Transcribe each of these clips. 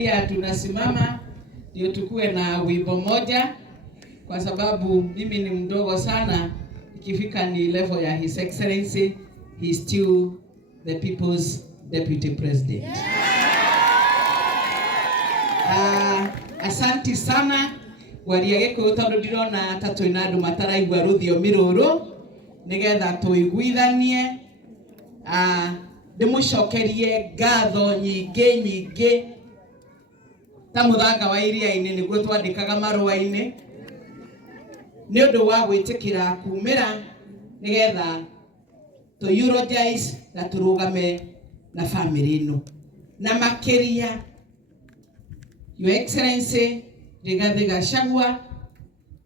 Ya tunasimama ndio tukue na wimbo moja, kwa sababu mimi ni mdogo sana. Ikifika ni level ya His Excellency, he is still the people's deputy president. Asanti sana wariageko utondo ndirona tatu ina andu mataraigwa ruthiomi ruru nigetha tuiguithanie. Ndimucokerie ngatho nyingi ta muthanga wa iria-ini niguo twandikaga marua-ini ni undu wa gwitikira kumira nigetha to eulogize na turugame na family ino na makiria. Your Excellency Rigathi Gachagua,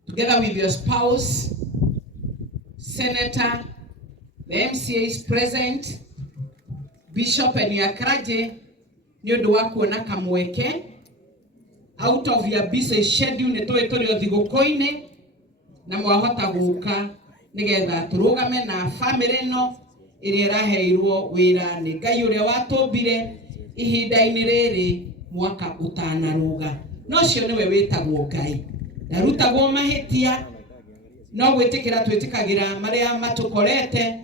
together with your spouse, Senator, the MCAs present, Bishop and your clergy, ni undu wa kuona kamweke out of your busy schedule ne turi othiguko-ini na mwahota guka nigetha turugame na family no iria iraheirwo wira ni Ngai uria watumbire ihinda-ini riri mwaka utanaruga. No cio niwe witagwo Ngai, ndarutagwo mahitia no gwitikira twitikagira maria matukorete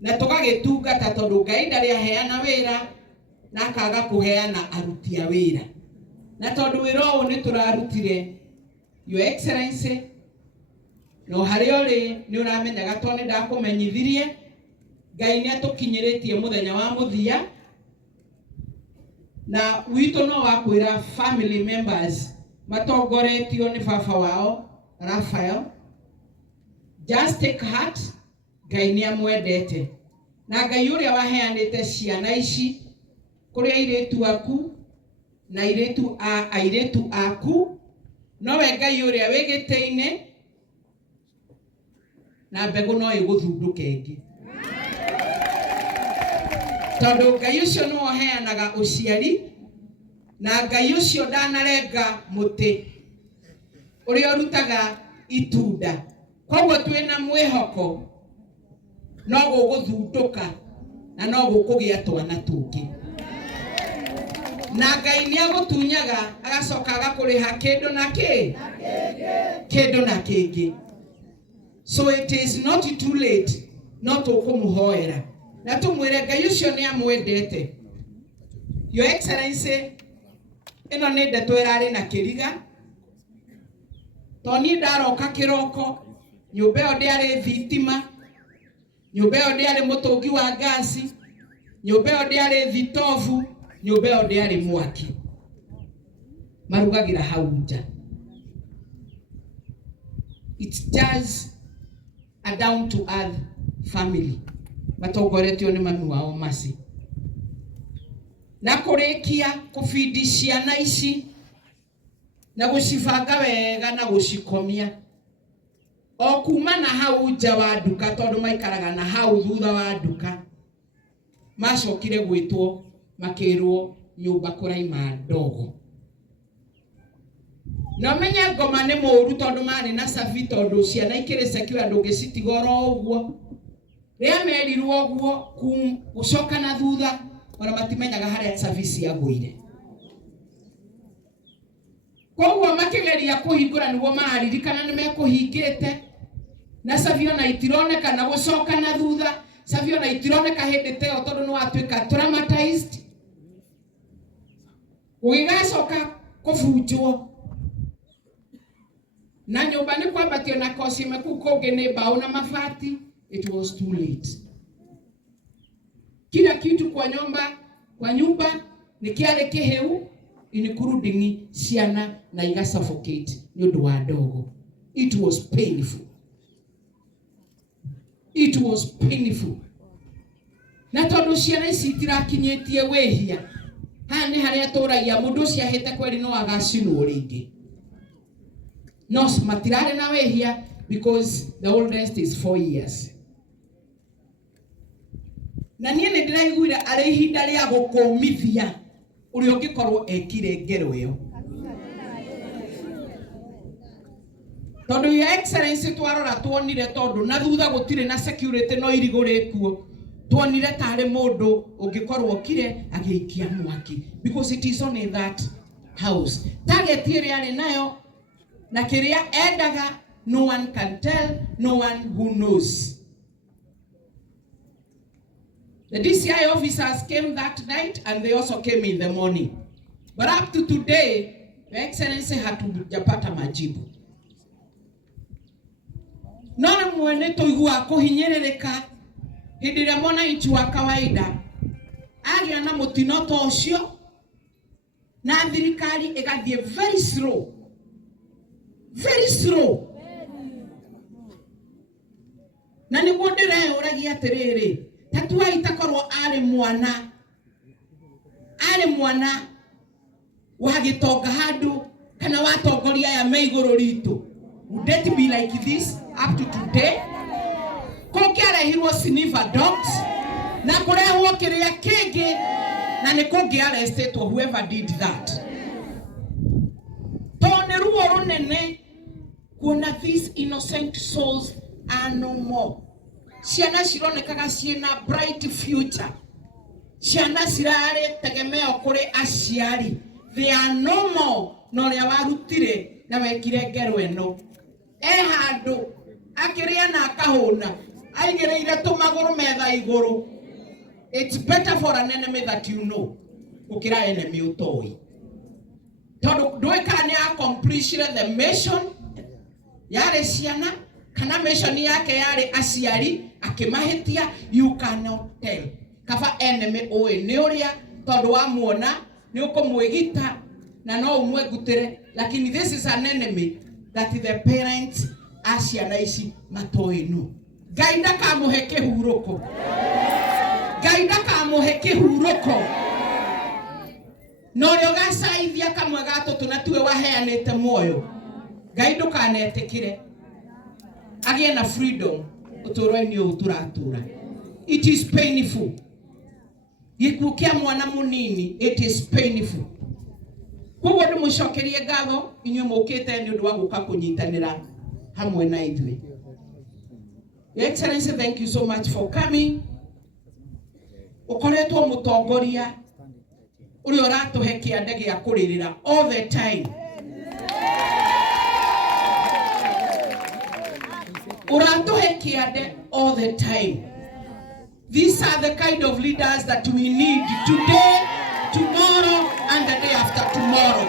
na tugagitungata tondu Ngai ndari aheana wira na akaga kuheana aruti a wira. Na tondu wira uyu ni turarutire, Your Excellency, no hari uri ni uramenyaga toni ndakumenyithirie Ngai ni atukinyiritie muthenya wa muthia na wito no wakwira family members matongoretio ni baba wao Raphael. Just take heart, Ngai ni amwendete na Ngai uria waheanite ciana ici kuri airetu aku na airetu aku no we Ngai uria wigite-ine na mbegu no iguthunduke ingi tondu Ngai ucio no heanaga uciari na Ngai ucio ndanarenga muti uria urutaga itunda. Koguo twina mwihoko no guguthunduka na no gukugia twana tungi na Ngai ni agutunyaga agacoka agakuriha kindu na kingi. So it is not too late not ukumuhoera na tumwire Ngai ucio ni amwendete. Your Excellency, ino ni ndeto irari na kiriga toni ndaroka kiroko nyumba yo ndiari thitima, nyumba yo ndiari mutungi wa gasi, nyumba yo ndiari thitovu, nyumba yo ndiari mwaki marugagira hau nja. It's just a down to earth family matongoretio ni mami wao Masi na kurikia kufidi ciana ici na gucibanga wega na gucikomia o kuma na hau nja wa nduka tondu maikaraga na hau thutha wa nduka macokire gwitwo makirwo nyumba kuraima ndogo. No menya ngoma ni muru tondu mari na safi tondu ciana ikire secure ndungicitigora uguo ria merirwo uguo gucoka na thutha ona matimenyaga haria service yaguire. Koguo makigeria kuhingura niguo mararirikana ni mekuhingite na safi ona itironeka na gucoka na thutha. Safi ona itironeka hindi teo tondu ni watuika traumatized ugigacoka kubunjwo na nyumba ni kwambatio na kosime kukonge ni mbao na mabati. It was too late. Kila kitu kwa nyumba ni kiale kiheu inikurudingi ciana na iga suffocate ni undu wa ndogo. It was painful. It was painful. Na tondu ciana ici itirakinyitie wehia ha ni haria turagia mundu cia hete kweri no agacinwo ringi no matirare na wehia because the oldest is 4 years. Na nie ni ndiraiguire ari ihinda ria gukumithia uri ungikorwo ekire ngero iyo tondu Your Excellency twarora tuonire tondu na thutha gutire na security no iriguri kuo tuonire tare mundu ungikorwo kire agiikia mwaki, because it is only that house. Target ire ari nayo na kiria endaga, no one can tell, no one who knows. The DCI officers came that night and they also came in the morning. But up to today, Your Excellency hatujapata majibu. Nona mwene toigua kuhinyerereka hindi ria mwananchi wa kawaida agia na mutino to ucio na thirikari igathie very slow. Na ni ndire uragia atiriri, tatua itakorwo ari mwana wa gitonga handu kana watongoria ya meiguru ritu. Would it be like this up to today? Kukiarehirwo sniper dogs na kurehwo kiria kingi na ni kungi arrested or whoever did that. Tone ruo runene kuona these innocent souls are no more. Ciana cironekaga ciena bright future. Ciana cirare tegemeo kuri aciari. They are no more. No ria warutire na wekire ngero eno. Handu akiria na akahuna aigereire tumaguru metha iguru. It's better for an enemy that you know ukira enemy utoi. Tondu nduika ni accomplish the mission yare ciana kana mission yake yare aciari akimahitia. You cannot tell kaba enemy oe ni uria tondu wa muona ni ukumwigita na no umwegutire, lakini this is an enemy that the parents aciana ici matoinu. Gaida kamuhe kihuruko, Gaida kamuhe kihuruko. No rio gacaithia kamwe gato tunatue waheanite moyo. Gaida kanetekire agie na freedom uturo-ini uturatura. It is painful. Gikuo kia mwana munini, it is painful. Kugo ndumucokerie ngatho inyu mukite ni undu wa guka kunyitanira hamwe na ithui. Your Excellency, thank you so much for coming. Ukoretwo mutongoria uri uratuhe kiande gia kuririra all the time. Uratuhe kiande all the time. These are the kind of leaders that we need today, tomorrow, and the day after tomorrow.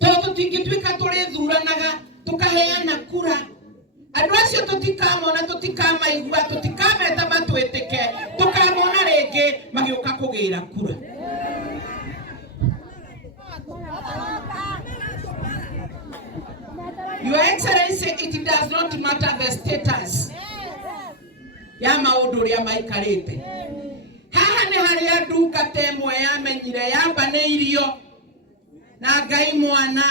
Toto tingitwika tulithuranaga tukaheana kura. Andu acio tutikamona tutikamaigua tutikameta matwitike tukamona ringi magiuka kugira kura. Your Excellency, it does not matter the status ya maundu ria maikarite. Haha ni haria ndungata imwe yamenyire yamba ni irio na Ngai mwana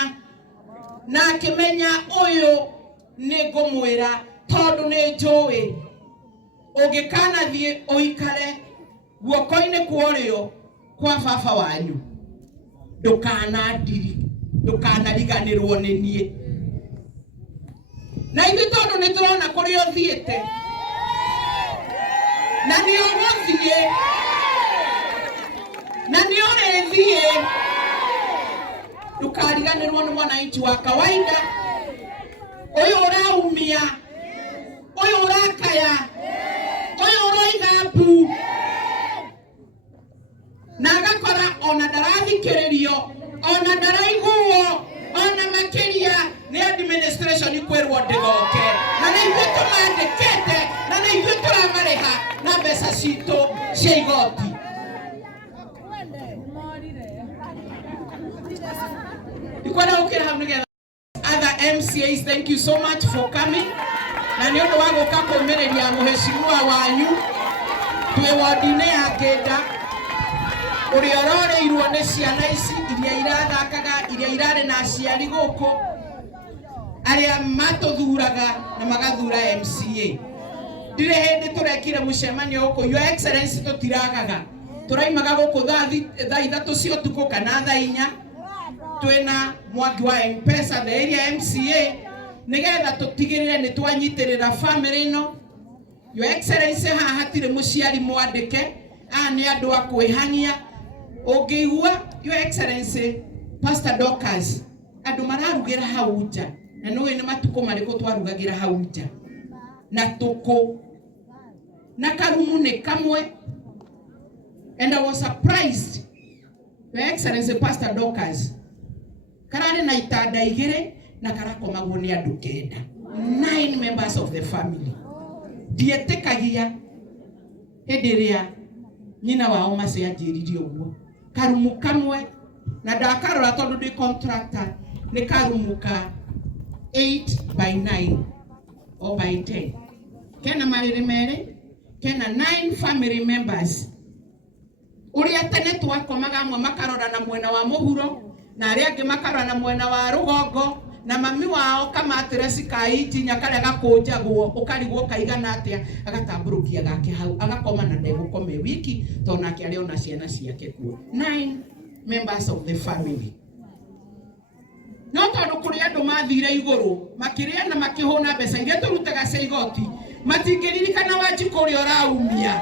na akimenya uyu ni ngumwira tondu ni njui ungikana thie uikare guoko-ini kwa urio kwa baba wanyu ndukanariganirwo ni nie. Na ithu tondu ni turona kuria uthiite na ni uguthie na ni urithie, ndukariganirwo ni mwananchi wa kawaida uyu uraumia, uyu urakaya, uyu uroiga mbu na agakora ona ndarathikiririo ona ndaraiguo ona makiria ni administration ikwirwo ndigoke na ni ithuĩ tũmandĩkĩte na ni ithuĩ tũramariha na mbeca citũ cia igoti. Ikwenda gũkĩra hau nĩgetha other MCAs, thank you so much for coming. Na nĩ ũndũ wa gũka kũmĩrĩria mũheshimiwa wanyu twĩ wodi-inĩ ya Kĩnda ũrĩa ũroreirwo nĩ ciana ici iria irathakaga iria irarĩ na aciari gũkũ aria matuthuraga na magathura MCA. Ndire hindi turekire mucemanio gũkũ Your Excellency tutiragaga turaimaga gũkũ thaa ithatu cia ũtukũ kana thaa 4 twina Mwangi wa M-Pesa the area MCA nigetha tutigirire ni twanyitirira family no. Your Excellency ha hatire muciari mwandike ni andu akwihania ungigua. Your Excellency Pastor Dorcas andu mararugira hau nja na no ni matuko mariko twarugagira hau nja na tuko na karumu ni kamwe. And I was surprised, Your Excellency Pastor Dorcas karare na itanda igire na karakomagwo ni andu kenda, 9 members of the family. Dietekagia hediria nyina wao macianjiririe uguo karumu kamwe na ndakarora tondu ndi contractor ni karumuka 8 by 9 or by 10 kena mariri mere kena 9 family members. Uria tene twakomaga amwe makarora na mwena wa muhuro na aria angi makarora na mwena wa rugongo na mami wao kama atiresi kaiti nyakare gakunjagwo ukarigwo kaigana atia agatamburukia gake hau agakoma na ndegukome wiki tona kiari ona ciana ciake kuo. 9 members of the family. No tondu kuri andu mathire iguru makiria na makihuna mbeca iria turutaga cia igoti matingiririkana Wanjiku uria uraumia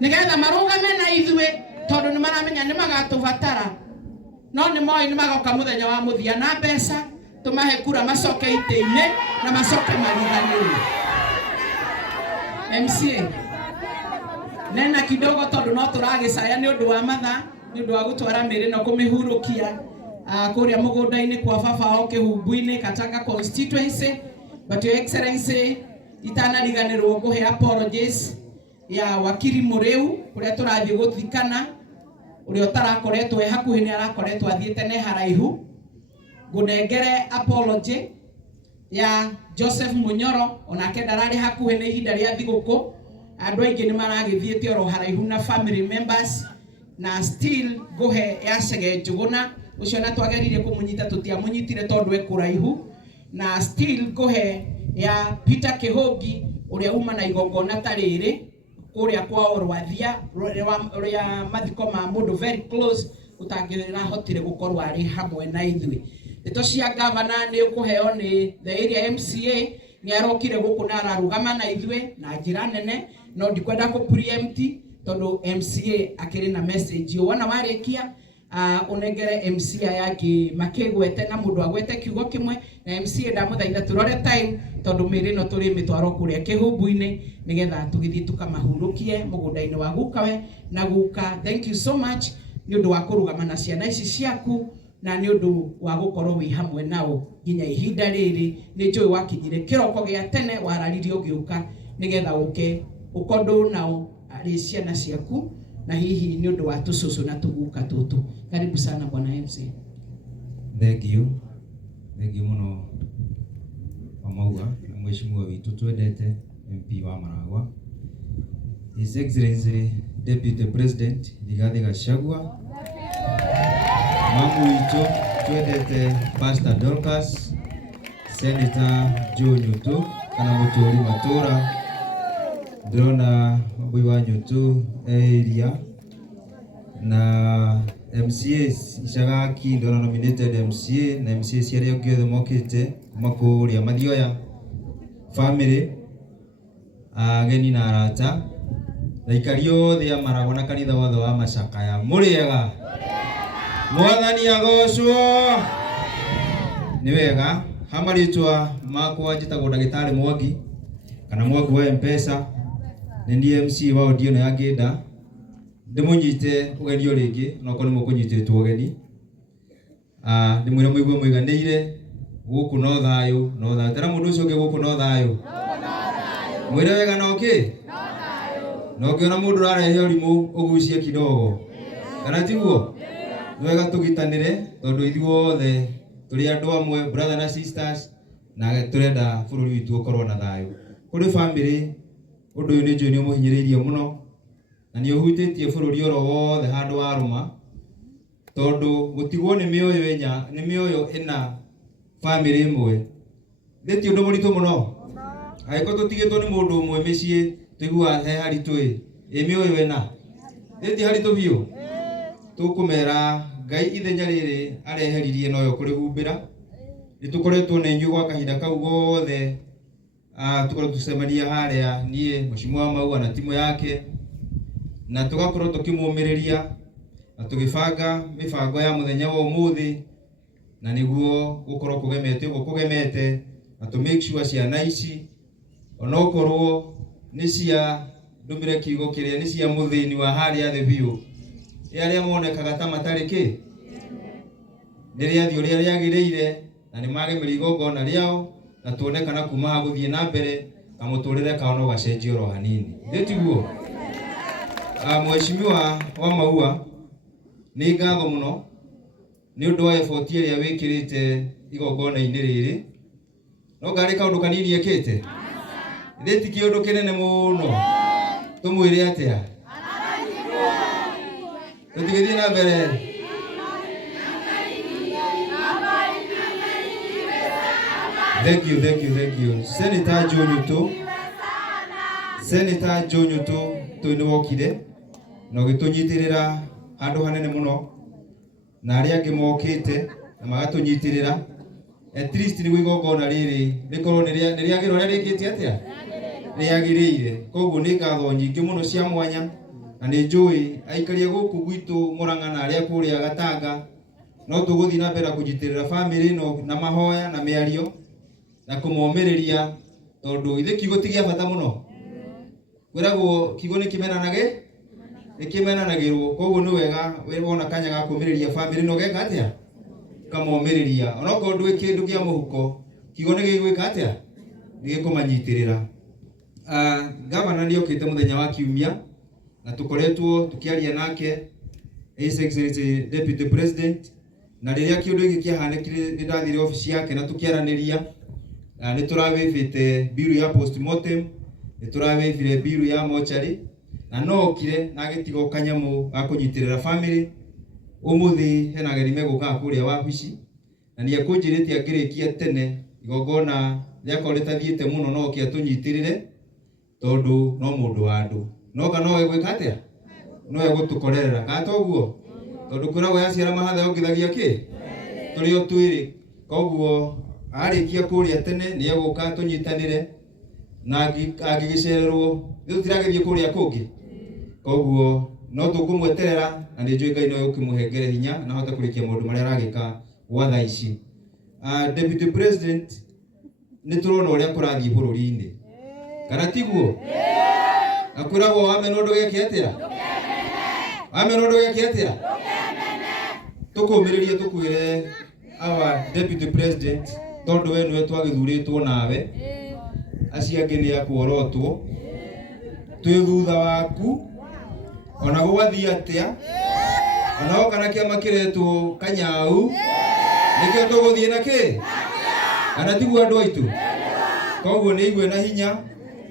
nigetha marugame na ithue tondu ni maramenya ni magatubatara. No ni moi ni magoka muthenya wa muthia na mbeca tumahe kura macoke ite-ine na macoke mariganire. MCA nena kidogo tondu no turagicaya ni undu wa matha ni undu wa gutwara miri no kumihurukia kuria mugunda-ini kwa baba wao Kihumbu-ini Gatanga constituency. But Your Excellency itanariganirwo nguhe apologies ya wakiri Muriu kuria turathie guthikana uria utarakoretwo hakuhi ni arakoretwo athiete ne haraihu. Gunengere apology ya Joseph Munyoro onake ndarari hakuhi ni ihinda ria thiguku. Andu aingi ni maragithiete oro haraihu na family members na still guhe ya Chege Njuguna ucio na twageririe kumunyita tutiamunyitire tondu ekuraihu na still guhe ya Peter Kihogi uria uma na igongona tariri kuria kwa Rwathia ria mathiko ma mundu very close utangirira hotire gukorwo ari hamwe na ithui. Ndeto cia governor ni ukuheo ni the area MCA ni arokire guku na ararugama na ithui na njira nene no ndikwenda ku preempt tondu MCA akiri na message wana warikia unengere MCA yake makigwete na mundu agwete kiugo kimwe na MCA ndamuthaitha turore time tondu miri no turi mitwaro kuria Kihumbu-ini nigetha tugithii tukamahurukie mugunda-ini wa gukawe na guka. Thank you so much ni undu wa kurugama na ciana ici ciaku na ni undu wa gukorwo wi hamwe nao nginya ihinda riri. Ni njui wakinyire kiroko gia tene wararirie ugiuka nigetha uke ukondu nao ari ciana ciaku na hihi ni undu wa tucucu na tuguka tutu. Karibu sana bwana MC. Thank you muno Wamauga na mheshimiwa witu twendete MP wa Maragwa, His Excellency Deputy President Rigathi Gachagua, mamu witu twendete Pastor Dorcas, Senator Joe Nyoto kana Muturi Matura, ndrona mbui wa Nyoto area na MCAs Ishagaki ndona nominated MCA na MCA ciaria ngiothe mokite makuria mathioya family ageni na arata na ikari othe ya Maragwa na kanitha wothe wa Macakaya muriega mwathani agocwo ni wega. Hamaritwa makwa njitagwo Ndagitari Mwangi kana Mwangi wa Mpesa ni MC wa Odio na Agenda ndimunyite ugeni uringi noko ni mukunyititwo ugeni ni mwira mwigwe mwiganire guku no thayu tara mundu ucio ungi guku no thayu mwire wega noki no ngiona mundu rarehe urimu ugucie kidogo kana tiguo wega tugitanire tondu ithuothe turi andu amwe brother na sisters na turenda bururi witu ukorwo na thayu kuri family. Undu uyu ni njui ni umuhinyiririe muno na ni uhutitie bururi oro wothe handu waruma tondu gutigwo ni mioyo ina family imwe thiti undu muritu muno aiko tutigitwo ni mundu umwe micii tuigua he haritu mioyo ina thiti haritu biu tukumera Ngai ithenya riri areheririe noyo kurihumbira nitukoretwo na inyu gwa kahinda kau gothe tukoretwo tucemania haria nie Mheshimiwa Maua na timu yake, na tugakorwo tukimumiriria na tugibanga mibango ya muthenya wa umuthi, na niguo gukorwo kugemete ugo kugemete, na to make sure ciana ici onokorwo ni cia ndumire kiugo kiria ni cia muthini wa haria the biu aria monekaga ta matariki niria thio ria riagiriire na ni magemeria igongona riao, na tuonekana kuma ha guthie na mbere na muturire kao no gacenjio ro hanini nditiguo. Mheshimiwa wa Maua, ni ngatho muno ni undu wa effort iria wikirite igongona-ini riri. No ngari kaundu kanini ekite nditi kiundu kinene muno tumwire atia tutigithie na mbere. Thank you. Senator John Yuto ni wokire no gitunyitirira handu hanene muno, na aria angi mokite na magatunyitirira at least ni igongona riri rikorwo ni riagirwo ria rikite atia riagiriire. Koguo ni ngatho nyingi muno cia mwanya, na ni njui aikaria guku gwitu Murang'a na aria kuria Gatanga no tuguthii na mbere kunyitirira family no na mahoya na miario na kumomiriria, tondu ithe kiugo tigia bata muno kwiragwo kiugo ni kimenanagirwo. Koguo ni wega wona kanya ga kumiriria family no geka atia kamomiriria, onokorwo ndwi kindu kia muhuko kiugo ni gigwika atia ni gikumanyitirira. Governor ni okite muthenya wa Kiumia na tukoretwo tukiaria nake His Excellency Deputy President, na riria kiundu giki kiahanekire ndathire office yake na tukiaraniria. Ni turawivite bill ya postmortem, ni turawivire bill ya mortuary, na no kire na gitigo kanyamu akunyitirira family. Umuthi hena gerime guka kuria wabici na ni akunjirite angirikia tene igongona riako ritathiite muno no kia tunyitirire, tondu no mundu wa andu no kana wegwika atia no egutukorerera gatoguo, tondu kwiragwo yaciara mahatha ongithagia ki turio twiri. Koguo arikia kuria tene ni eguka tunyitanire na agigicererwo tutiragithie kuria kungi. Koguo no tukumweterera na ni njui Ngai no ukimuhengere hinya na hote kurikia maundu maria aragika gwa thaa ici. Deputy President, ni turona uria kurathie bururi-ini kana tiguo? Akwiragwo wamena undu geke atia wamena undu geke atia tukumiririe tukwire our Deputy President, tondu we niwe twagithuritwo nawe acio angi ni akuorotwo twi thutha waku ona gwathii atia ona kana kiama kiretwo Kanyau nikio tuguthie na ki kana tiguo andu aitu. Koguo ni igwe na hinya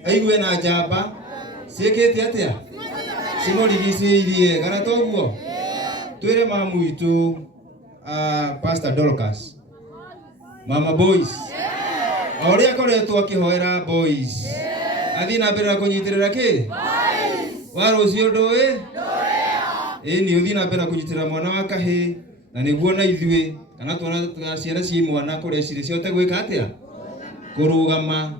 aigwe na njamba ciikite atia cimurigicĩirie kana toguo. Twire mamu itu Pastor Dorcas Mama Boys oria akoretwo akihoera boys athi na mbere na kunyitirira ki wa rucio ndui ni uthi na mbere na kunyitirira mwana wa kahi, na niguo na ithui kana twana ciana ci mwana kuria ciri ciote gwika atia kurugama.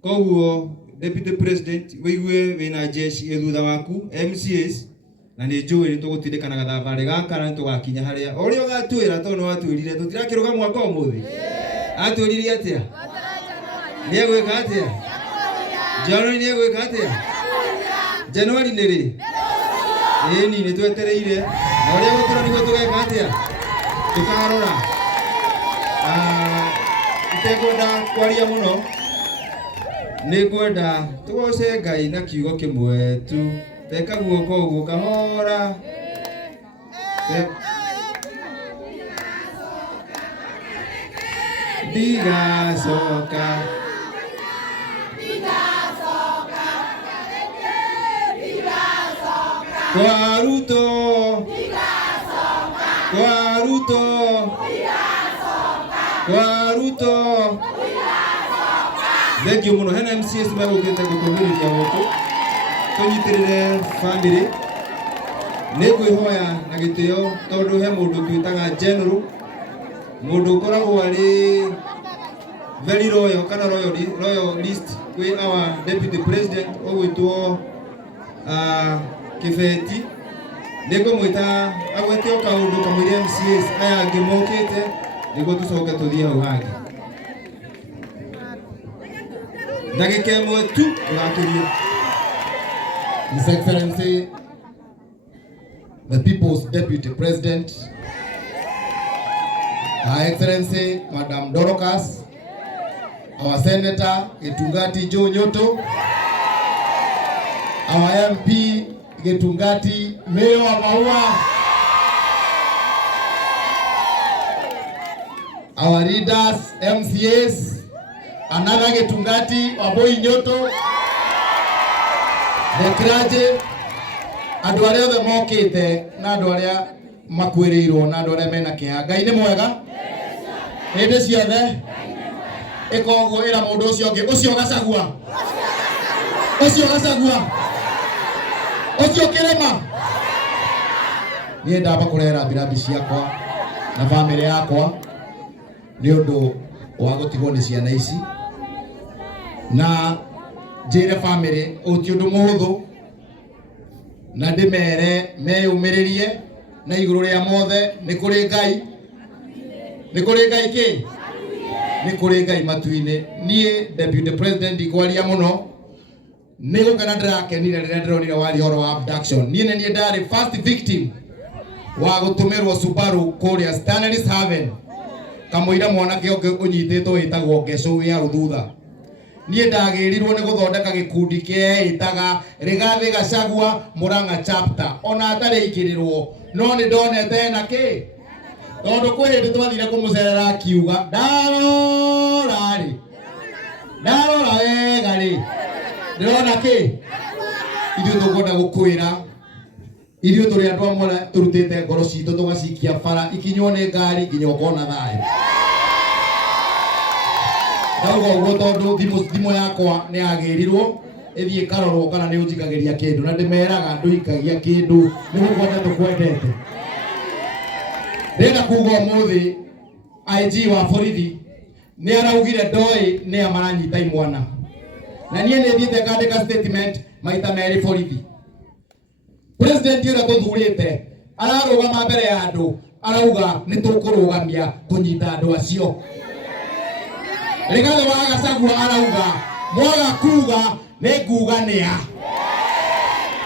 Koguo Deputy President wigwe wina jeshi thutha waku MCAs, na ni njui ni tugutindikana thabari gaka na tugakinya haria oria gatwira tondu watwirire tutirakiruga mwaka umuthi atwirire atia ni egwika atia January ni egwika atia January ni ri ni twetereire na oria gutura niguo tugeka atia tukarora. Itekwenda kwaria muno ni kwenda tugoce Ngai na kiugo kimwe tu teka guoko uguo kahora digacoka kwa Ruto Thank you muno. Hena MCS magukite gutumiriria guku tunyitirire family ni ngwihoya na gitio tondu he mundu twitaga general mundu ukoragwo ari very loyal kana loyalist kwi our deputy president ogwitwo Kibeti nego mwita agwetio kaundu kamwire MCAs aya ngimokite nigo tucoke tuthie hau hangi ndagika imwe tu ugakirie. His Excellency the People's Deputy President, Her Excellency Madam Dorcas, our Senator Gitungati Joe Nyoto, our MP Gitungati Mayor Maua, our leaders MCAs, another Gitungati Waboi Nyoto, the clergy, andu aria othe mokite na andu aria makwirirwo na andu aria mena kiha. Ngai ni mwega hindi ciothe ikoguo ira mundu ucio ungi ucio Gachagua ucio Kirima. Nie ndamba kurera birambi ciakwa na family yakwa ni undu wa gutigwo ni ciana ici na njire family uti undu muhuthu na ndimere meyumiririe na iguru ria mothe ni kuri Ngai ki ni kuri Ngai matuine. Nie Deputy President ikwaria muno ni gukana ndirakenire riria ndironire wari horo wa abduction. Nie ni ndari first victim wa gutumirwo Subaru kuria Stanley's Haven kamwira mwanake ungi unyititwo witagwo Ngecu wi hau thutha. Nie ndagirirwo ni guthondeka gikundi kieitaga Rigathi Gachagua Murang'a chapter ona atari ikirirwo no ni ndonete na ki tondu kwi hindi twathire kumucerera akiuga ndarora wega ri ndirona ki ithuĩ tũkwenda gũkwĩra ithuĩ tũrĩ andũ amwe tũrutĩte ngoro citũ tũgacikia bara ikinywo nĩ ngari nginya ũkona thayũ. Ndauga ũguo tondũ thimũ yakwa nĩ yagĩrirwo ĩthiĩ karorwo kana nĩ ũnjikagĩria kĩndũ na ndĩmeraga ndũikagia kĩndũ nĩ gũkwenda tũkwendete. Ndĩrenda kuuga ũmũthĩ IG wa borithi nĩ araugire ndoĩ nĩ amaranyita imwana na niĩ nĩ thiĩte ngandĩka statement maita merĩ borithi. President ũrĩa tũthurĩte ararũgama mbere ya andũ arauga nĩ tũkũrũgamia kũnyita andũ acio. Rigathi wa Gachagua arauga mwaga kuga nĩ nguga nĩa.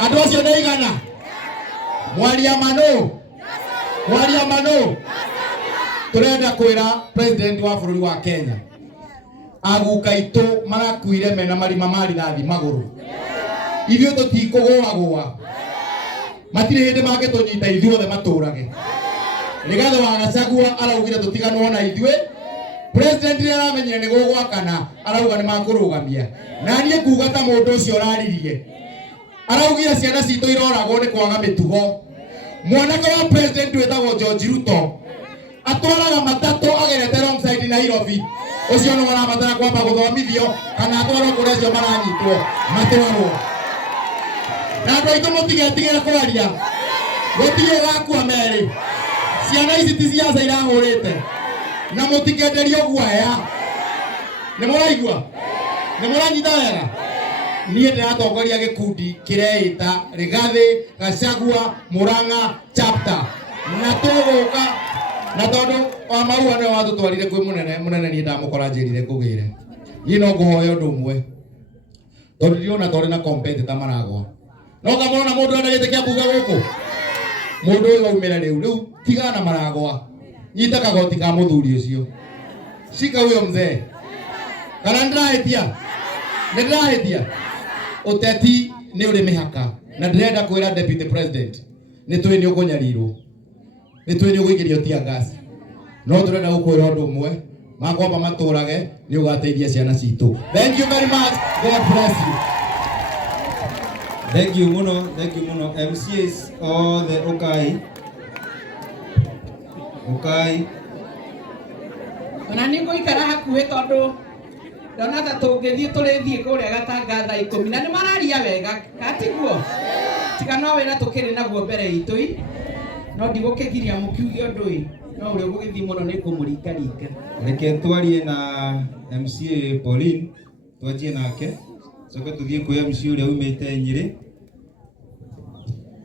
Andũ acio nĩ igana mwaria mano turenda kwĩra president wa bũrũri wa Kenya aguka itũ marakuire mena marima marithathi magũrũ. Ithuĩ tũtikũgũagũa matirĩ hĩndĩ mangĩtũnyita ithuothe matũrage. Rigathi wa Gachagua araugire tũtiganwo na ithuĩ. President nĩ aramenyire nĩ gũgwakana arauga nĩ makũrũgamia na niĩ kuga ta mũndũ ũcio ũraririe araugire ciana citũ iroragwo nĩ kwaga mĩtugo. Mwanake wa president wĩtagwo George Ruto atwaraga matatũ agerete wrong side Nairobi. Ũcio nĩ warabatara kwamba gũthomithio kana atwarwo kũrĩa acio maranyitwo matwarwo. Na andũ aitũ mũtigetigĩre kwaria gũtirĩ ũgakua merĩ. Ciana ici ti ciaca irahũrĩte na mũtikenderio guaya. Nĩ mũraigua nĩ mũranyita wega. Niĩ ndĩratongoria gĩkundi kĩreĩta Rigathi Gachagua Murang'a chapter na tũgũka na tondũ wa Maua nĩwe watũtwarire kwĩ mũnene niĩ ndamũkora njĩrire kũgĩre. Niĩ no ngũhoya ũndũ ũmwe tondũ ndĩrona tondũ na competitor maragwa no ngamũrona mũndũ ena gĩtĩ kĩa mbunge gũkũ mũndũ ũyũ aumĩra rĩu tigana na maragwa nyita kagoti ka mũthuri ũcio shika huyo mzee kana nĩndĩrahĩtia uteti nĩ ũrĩ mĩhaka na ndĩrenda kwĩra Deputy President nĩ tũĩ nĩ ũkũnyarirwo nĩ tũĩ nĩ ũgũikĩrio tia gas no tũrenda gũkwĩra ũndũ ũmwe makwamba matũrage nĩ ũgateithia ciana citũ. Thank you very much. God bless you. Thank you muno MCAs all the Ukai ona nĩ ngũikara hakuhĩ tondũ ndona ta tũngĩthiĩ tũrĩthiĩ kũrĩa Gatanga thaa 10 na nĩ mararia wega katiguo tiga no wĩra tũkĩrĩ naguo mbere itũ no ndigũkĩgiria mũkiuge ũndũ ũyũ no ule ugithi muno ni kumuringaringa. Reke twarie na MCA Pauline, twajie nake coke tuthie kwa MCA uria umite Nyeri.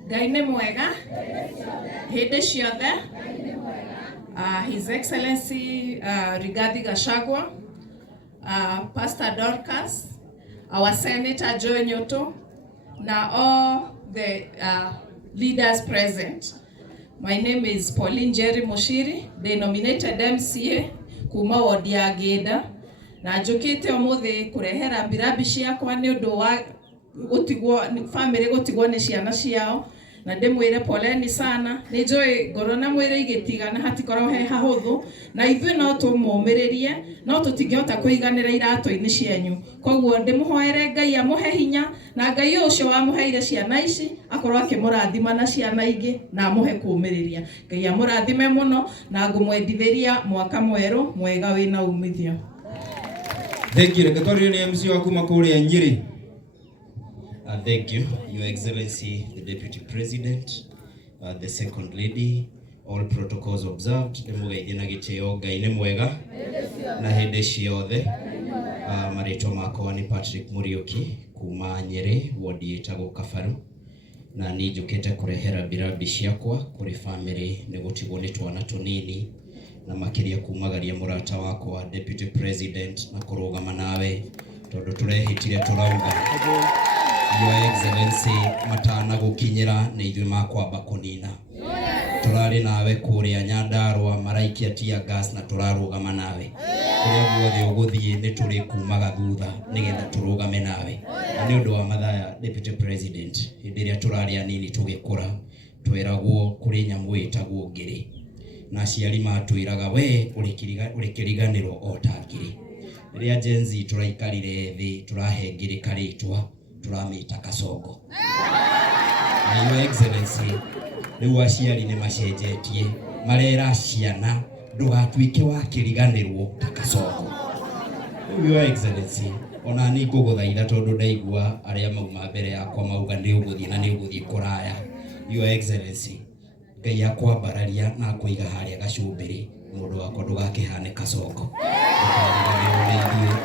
Ngai nĩ mwega hĩndĩ ciothe. His Excellency Rigathi Gachagua, Pastor Dorcas, our Senator Joe Nyoto, na all the leaders present. My name is Pauline Jerry Mushiri, the nominated MCA kuma ward ya Gĩtha, na njũkĩte ũmũthĩ kũrehera mbirabi ciakwa nĩ ũndũ wa gũtigwo family gũtigwo nĩ ciana ciao, na ndĩmwĩre poleni sana. Nĩ njũĩ ngoro na mwĩrĩ igĩtigana hatikoragwo he hahũthũ, na ithuĩ no tũmũmĩrĩrie, no tũtingĩhota kũiganĩra iratũ-inĩ cianyu. Koguo ndĩmũhoere Ngai amũhe hinya, na Ngai ũcio wamũheire ciana ici akorwo akĩmũrathima na ciana ingĩ na amũhe kũũmĩrĩria. Ngai amũrathime mũno na ngũmwendithĩria mwaka mwerũ mwega wĩna umithio. Thank you. Reke twarie na MC wa kuma kũrĩa Nyeri. Thank you, Your Excellency, the Deputy President, the Second Lady, all protocols observed. Ndemugeithie na gĩtĩo. Ngai nĩ mwega na hĩndĩ ciothe. Marĩtwa makwa nĩ Patrick Muriuki kuma Nyeri, ward ĩtagwo Kabaru, na nĩ njũkĩte kũrehera mbirabi ciakwa kũrĩ family nĩ gũtigwo nĩ twana tũnini, na makĩria kumagaria mũrata wakwa Deputy President na kũrũgama nawe tondũ tũrehĩtire tũrauga Your Excellency matana gũkinyĩra nĩ ithuĩ makwamba kũnina. Tũrarĩ nawe kũrĩa Nyandarua maraikia tear gas na tũrarũgama nawe. Kũrĩa guothe ũgũthiĩ nĩ tũrĩ kumaga thutha nĩgetha tũrũgame nawe. Na nĩ ũndũ wa mathaya Deputy President, hĩndĩ ĩrĩa tũrarĩ anini tũgĩkũra tweragwo kũrĩ nyamũ ĩtagwo ngiri, na aciari matwĩraga we ũrĩ kĩriganĩro o ta ngiri. Rĩrĩa Gen Z tũraikarire thĩ tũrahe ngiri karĩtwa turamĩta Kasongo. Na Your Excellency, rĩu aciari nĩ macenjetie, marera ciana ndũgatuĩke wa kĩriganĩrwo ta Kasongo. Your Excellency, ona nĩ ngũgũthaitha tondũ ndaigua arĩa mauma mbere yakwa mauga nĩ ũgũthiĩ na nĩ ũgũthiĩ kũraya. Your Excellency, Ngai akwambararia na kũiga harĩa gacumbĩrĩ, mũndũ wakwa ndũgakĩhane Kasongo.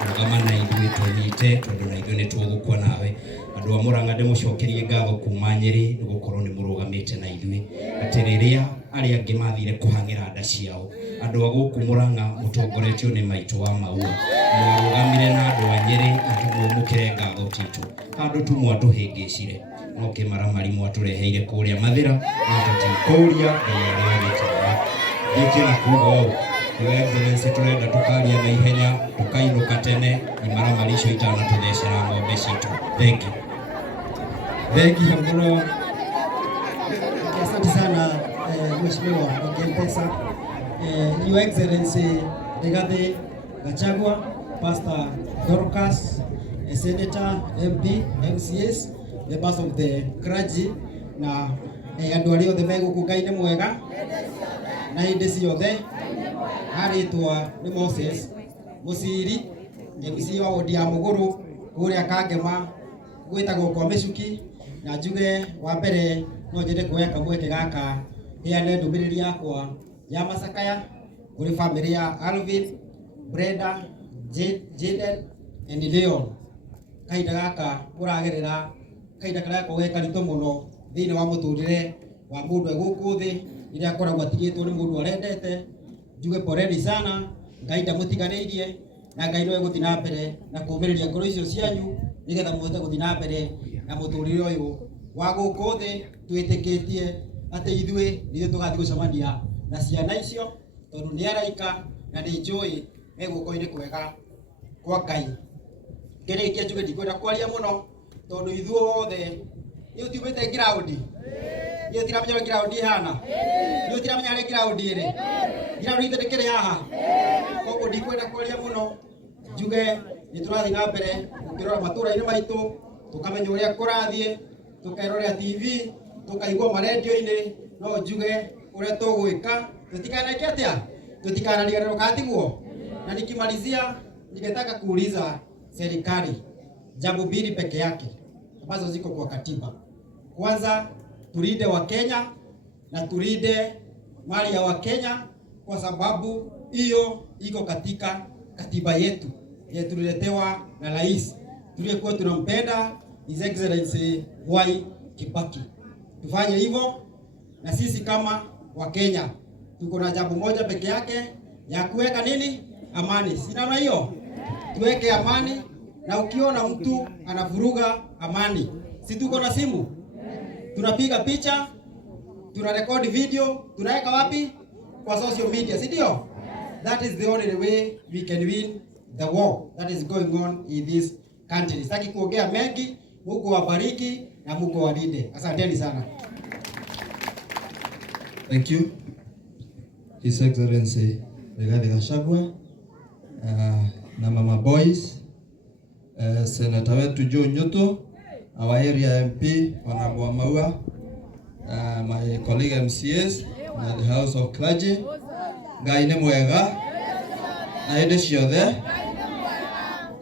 Rũgama na ithuĩ twĩnyite tondũ na ithuĩ nĩ tũgũkua nawe. Andũ a Mũrang'a ndĩmũcokerie ngatho kuma Nyeri nĩ gũkorwo nĩ mũrũgamĩte na ithuĩ. Atĩ rĩrĩa arĩa angĩ mathire kũhang'ĩra nda ciao, andũ a gũkũ Mũrang'a mũtongoretio nĩ maitũ wa Maua, mwarũgamire na andũ a Nyeri na tũguo mũkĩre ngatho titũ. Handũ tu mwatũhĩngĩcire no kĩmaramari mwatũreheire kũrĩa Mathĩra na tũtikũria Ngai arĩa wĩtĩkĩra. Gĩkĩra kuuga ũũ, Your Excellency, tũrenda tũkaria na ihenya, tũkainũka tene, imaramari icio itanatũthecera ng'ombe citũ. Thank you. Thank you mũno. Asante sana Mheshimiwa Mpesa. Your Excellency Rigathi Gachagua, Pastor Dorcas, Senator, MP, MCS, members of the clergy, na andũ arĩa othe megũkũ. Ngai nĩ mwega na hĩndĩ ciothe. Harĩtwa nĩ Moses Mũciri, MC wa ward ya Mũgũrũ kũrĩa Kangema, gwĩtagwo kwa Mĩcuki, na njuge wa mbere no nyende kuoya kamweke gaka heane ndũmĩrĩri yakwa ya macakaya kũrĩ family ya Alvin, Brenda, Jaden and Leon. Kahinda gaka ũragerera kahinda karĩa gakoragwo ge karitũ mũno thĩinĩ wa mũtũrĩre wa mũndũ gũkũ thĩ rĩrĩa akoragwo atigĩtwo nĩ mũndũ arendete. Njuge poleni sana, Ngai ndamũtiganĩirie na Ngai no egũthiĩ na mbere na kũũmĩrĩria ngoro icio cianyu nĩgetha mũhote gũthiĩ na mbere na mũtũrĩre ũyũ wa gũkũ thĩ. Twĩtĩkĩtie atĩ ithuĩ nĩ tũgathiĩ gũcemania na ciana icio tondũ nĩ araika na nĩ njũĩ megũko-inĩ kwega kwa Ngai. Kĩrĩkia njuge ndikwenda kwaria mũno tondũ ithuĩ othe nĩ ũtiumĩte ground. Nĩ ũtiramenya ground ihana, nĩ ũtiramenya harĩ ground ĩrĩ, ground itũ ndĩkĩrĩ haha. Koguo ndikwenda kwaria mũno, njuge nĩ tũrathiĩ na mbere gũkĩrora matũũra-inĩ maitũ, tũkamenya ũrĩa kũrathiĩ, tũkerorera TV, tũkaigua marendio-inĩ. No njuge ũrĩa tũgwĩka tũtikaneke atĩa, tũtikanariganĩrwo katigwo. Na nikimalizia ningetaka kuuliza serikali jambo mbili peke yake ambazo ziko kwa katiba. Kwanza tulinde wa Kenya na tulinde mali ya wa Kenya kwa sababu hiyo iko katika katiba yetu tuliletewa na rais tuliyekuwa tunampenda His Excellency Mwai Kibaki. Tufanye hivyo, na sisi kama Wakenya tuko na jambo moja peke yake ya kuweka nini? Amani. Sina hiyo, tuweke amani. Na ukiona mtu anavuruga amani, si tuko na simu, tunapiga picha, tunarekodi video, tunaweka wapi? Kwa social media, si ndio? That is the only way we can win the war that is going on in this country. Sitaki kuongea mengi. Mungu wabariki na Mungu walinde. Asanteni sana. Thank you. His Excellency Rigathi Gachagua na Mama Boys, Senator wetu Joe Nyoto, our area MP Honorable Maua, my colleague MCS na the House of Clergy, Ngai nĩ mwega na hĩndĩ ciothe.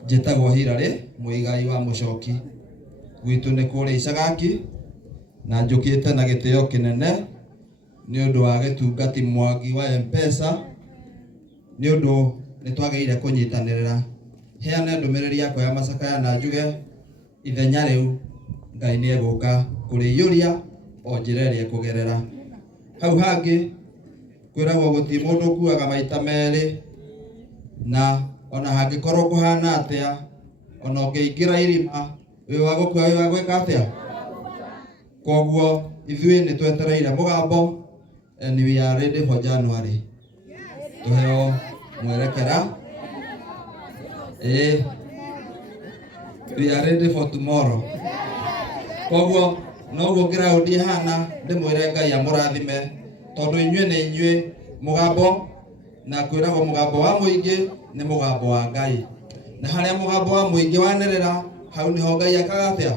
Njĩtagwo Hirarĩ, mũigai wa Mũcoki, gwitũ nĩ kũrĩa Icagaki, na njũkĩte na gĩtĩo kĩnene nĩ ũndũ wa gĩtungati Mwangi wa M-Pesa, nĩ ũndũ nĩ twagĩrĩire kũnyitanĩrĩra. Heane ndũmĩrĩri yakwa ya macakaya na njuge ithenya rĩu Ngai nĩ egũka kũrĩiyũria o njĩra ĩrĩa kũgerera. Hau hangĩ kwĩragwo gũtirĩ mũndũ ũkuaga maita merĩ, na ona hangĩkorwo kũhana atĩa, ona ũngĩingĩra irima wĩ wa gũkua wĩ wa gwĩka atĩa. Koguo ithuĩ nĩ twetereire mũgambo, and we are ready for January. Tuheo mwerekera. We are ready for tomorrow. Koguo noguo ground ihana ndĩmwĩre Ngai amũrathime, tondũ inyuĩ nĩ inyuĩ mũgambo, na kwĩragwo mũgambo wa mũingĩ nĩ mũgambo wa Ngai, na harĩa mũgambo wa mũingĩ wanĩrĩra hau nĩho Ngai akaga atĩa.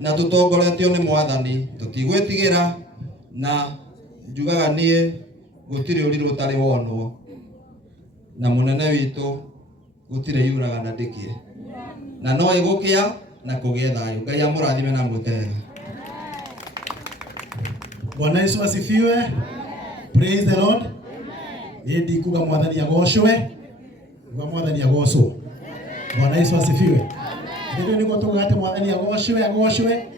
Na tũtongoretio nĩ Mwathani, tũtigwĩtigĩra, na njugaga niĩ gũtirĩ ũrirũ ũtarĩ wonwo, na mũnene witũ gũtirĩ yuraga na ndĩkĩre, na no ĩgũkĩa na kũgĩa thayũ. Ngai amũrathime na mwĩtega. Bwana Yesu asifiwe. Praise the Lord. Yedi kuga Mwathani agocwe. Kuga Mwathani agocwo. Bwana Yesu asifiwe. Ndio niko tugate Mwathani agocwe.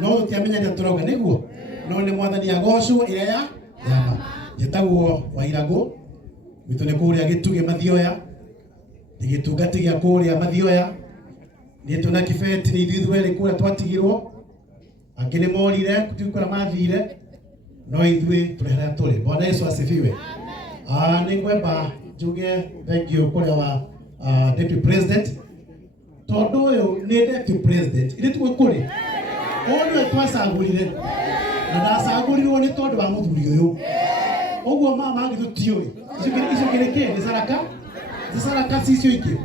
No tiamenya ndio turauga niguo. No ni Mwathani agocwo ire ya yama. Yetagwo Wairago. Witũ nĩ kũrĩa Gĩtugĩ Mathioya. Gĩtungati gĩa kũrĩa Mathioya. Nĩ tuna kibeti ni ithuĩ erĩ kũrĩa twatigirwo. Angĩ nĩ morire kutikora mathire. No ithuĩ tũrĩ harĩa tũrĩ. Bwana Yesu asifiwe. Nĩ ngwenda njuge thank you kũrĩa wa Deputy President. Tondũ ũyũ nĩ Deputy President. Irĩ tuwe kũrĩ. Ũyũ twacagũrire. Na ndacagũrirwo nĩ tondũ wa mũthuri ũyũ. Ũguo mama angĩtũtiũĩ. Icokĩrĩke nĩ Saraka. Nĩ Saraka cicio ingĩ.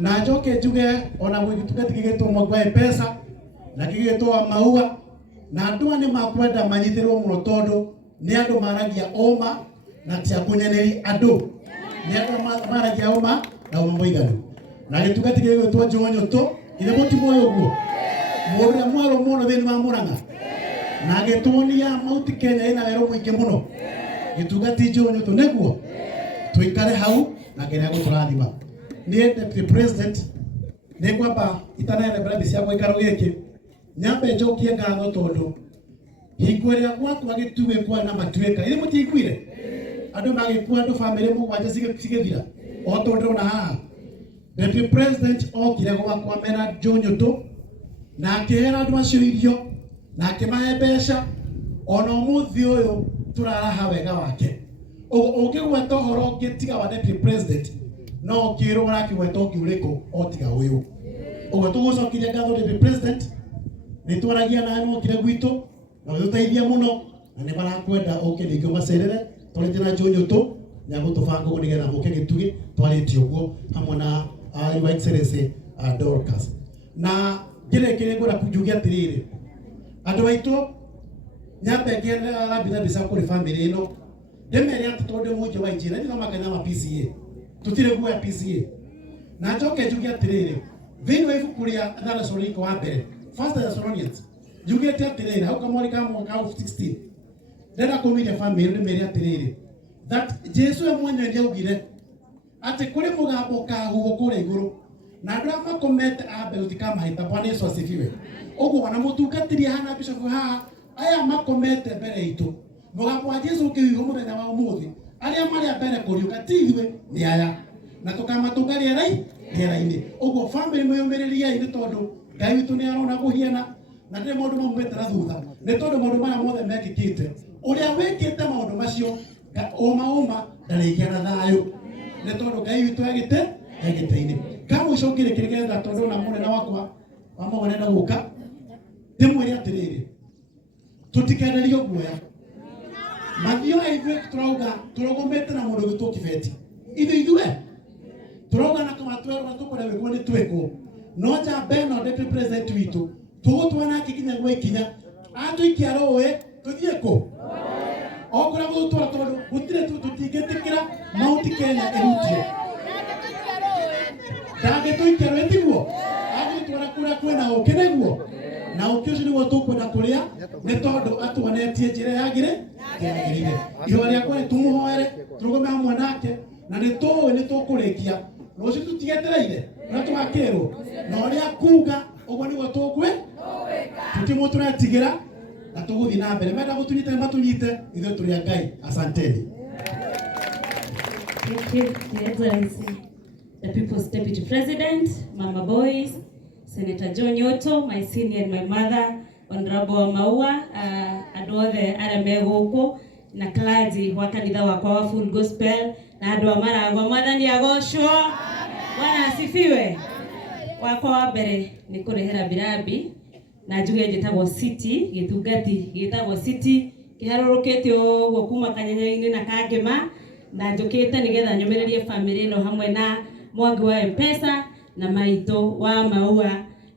Na njoke njuge ona gwĩtungati gĩgĩtwo Mwangi wa M-Pesa na gĩgĩtwo Maua, na andũ nĩ makwenda manyitĩrwo mũno tondũ nĩ andũ maragia ũma na tia kũnyanĩri andũ. Nĩ andũ maragia ũma na ũma mũiganu. Na gĩtungati gĩgĩtwo Joe Nyoto, ĩrĩ mũtimo ũyũ ũguo. Mũndũ ũrĩa mwerũ mũno thĩinĩ wa Mũrang'a. Na agĩtuonia Mount Kenya ĩna werũ mũingĩ mũno. Gĩtungati Joe Nyoto nĩguo. Tũikare hau na Ngai nĩagũtũrathima. Niĩ Deputy President nĩ kwamba itanene mbere cia gũikara gĩkĩ. Nyambe njokie ngatho tondũ hingo ĩrĩa gwakwa Gĩtugĩ kwa na matuĩka ĩrĩ mũtiguire andũ magĩkua andũ family mũgwanja cigĩthira o tondũ na haha Deputy President okire gwakwa mena Joe Nyoto na akĩhera andũ acio irio na akĩmahe mbeca ona ũmũthĩ ũyũ tũraraha wega wake. Ũngĩgweta ũhoro ũngĩ tiga wa Deputy President no kĩrwo ũrakĩgweta ũngĩ ũrĩkũ o tiga ũyũ. Ũguo tũgũcokeria ngatho Deputy President. Nĩ twaragia na mokire gwitũ na gũteithia mũno na nĩ marakwenda ũkĩrĩkio macerere twarĩte na Joe Nyoto na gũtũbanga ũguo nĩgetha mũke Gĩtugĩ twarĩtie ũguo hamwe na Your Excellency Dorcas. Na ngĩrĩkĩrĩa ngwenda kũnjugia atĩrĩrĩ, andũ aitũ nyambe ngĩrabitha mbica kũrĩ family ĩno ndĩmere atĩ tondũ mũingĩ wa injira nĩ makanya ma PCA tũtirĩ guoya PCA. Na njoke njugie atĩrĩrĩ, thĩinĩ wa ibuku rĩa Thessalonike wa mbere, First Thessalonians, njugĩte atĩrĩrĩ hau kamweri ka mwaka wa 16 ndenda kumiria family ni mere atiriri that Jesu mwenye ndiye ugire ati kuri mugambo kahugo kuri iguru na ndra makomete abe utikama hita Bwana Yesu asifiwe. Ogo wana mutungatiri hana bishop ha aya makomete mbere itu mugambo wa Jesu ukihugo muthenya wa umuthi aria mari mbere kuriuka tithwe ni aya na tukamatungaria riera-ini. Ogo family muyumiriria ini tondu Ngai witu ni arona guhiana na ndire maundu maumete na thutha ni tondu maundu maya mothe mekikite uria wikite maundu macio oma ndarigiana thayo ni tondu Ngai witu agite-ini. Kama ucokire kirigetha tondu na munene wakwa wamagorenda guka ndimwire atiriri tutikenerio guoya mathio aithwe turauga turogomete na mundu gitu kibeti ithwe turauga na kama twero tukore wego ni tweko no ja beno deputy president witu tugutwana kikinya gwekinya atuikia rowe tuthieko okura gutwara tondu gutire tutingitikira Mount Kenya erutie ndage tuikia rowe tiguo agutwara kura kwena okeneguo na ukiucio niguo tukwenda kuria ni tondu atwonetie njira yagire ihoya riakwa tumuhoere turugome hamwe nake na ni tukurikia rucio tutigetereire na twakirwo na uria kuga uguo niguo tutimo turatigira na tuguthi na mbere menda gutunyite matunyite ithuĩ tũrĩ a Ngai. Asanteni. Thank you, Your Excellency, the People's Deputy President, Mama Boys, Senator John Nyoto, my senior and my mother, Honorable Maua, andũ othe arĩa me gũkũ na clergy wa kanitha wakwa wa Full Gospel na andũ a Maragwa, Mwathani agocwo. Bwana asifiwe. Wakwa wa mbere nĩ kũrehera birambi na njuge njĩtagwo City, gĩtungati gĩtagwo City kĩharũrũkĩte ũguo kuma Kanyanya-inĩ na Kangema na njũkĩte nĩgetha nyũmĩrĩrie family ĩno hamwe na Mwangi wa M-Pesa na maitũ wa Maua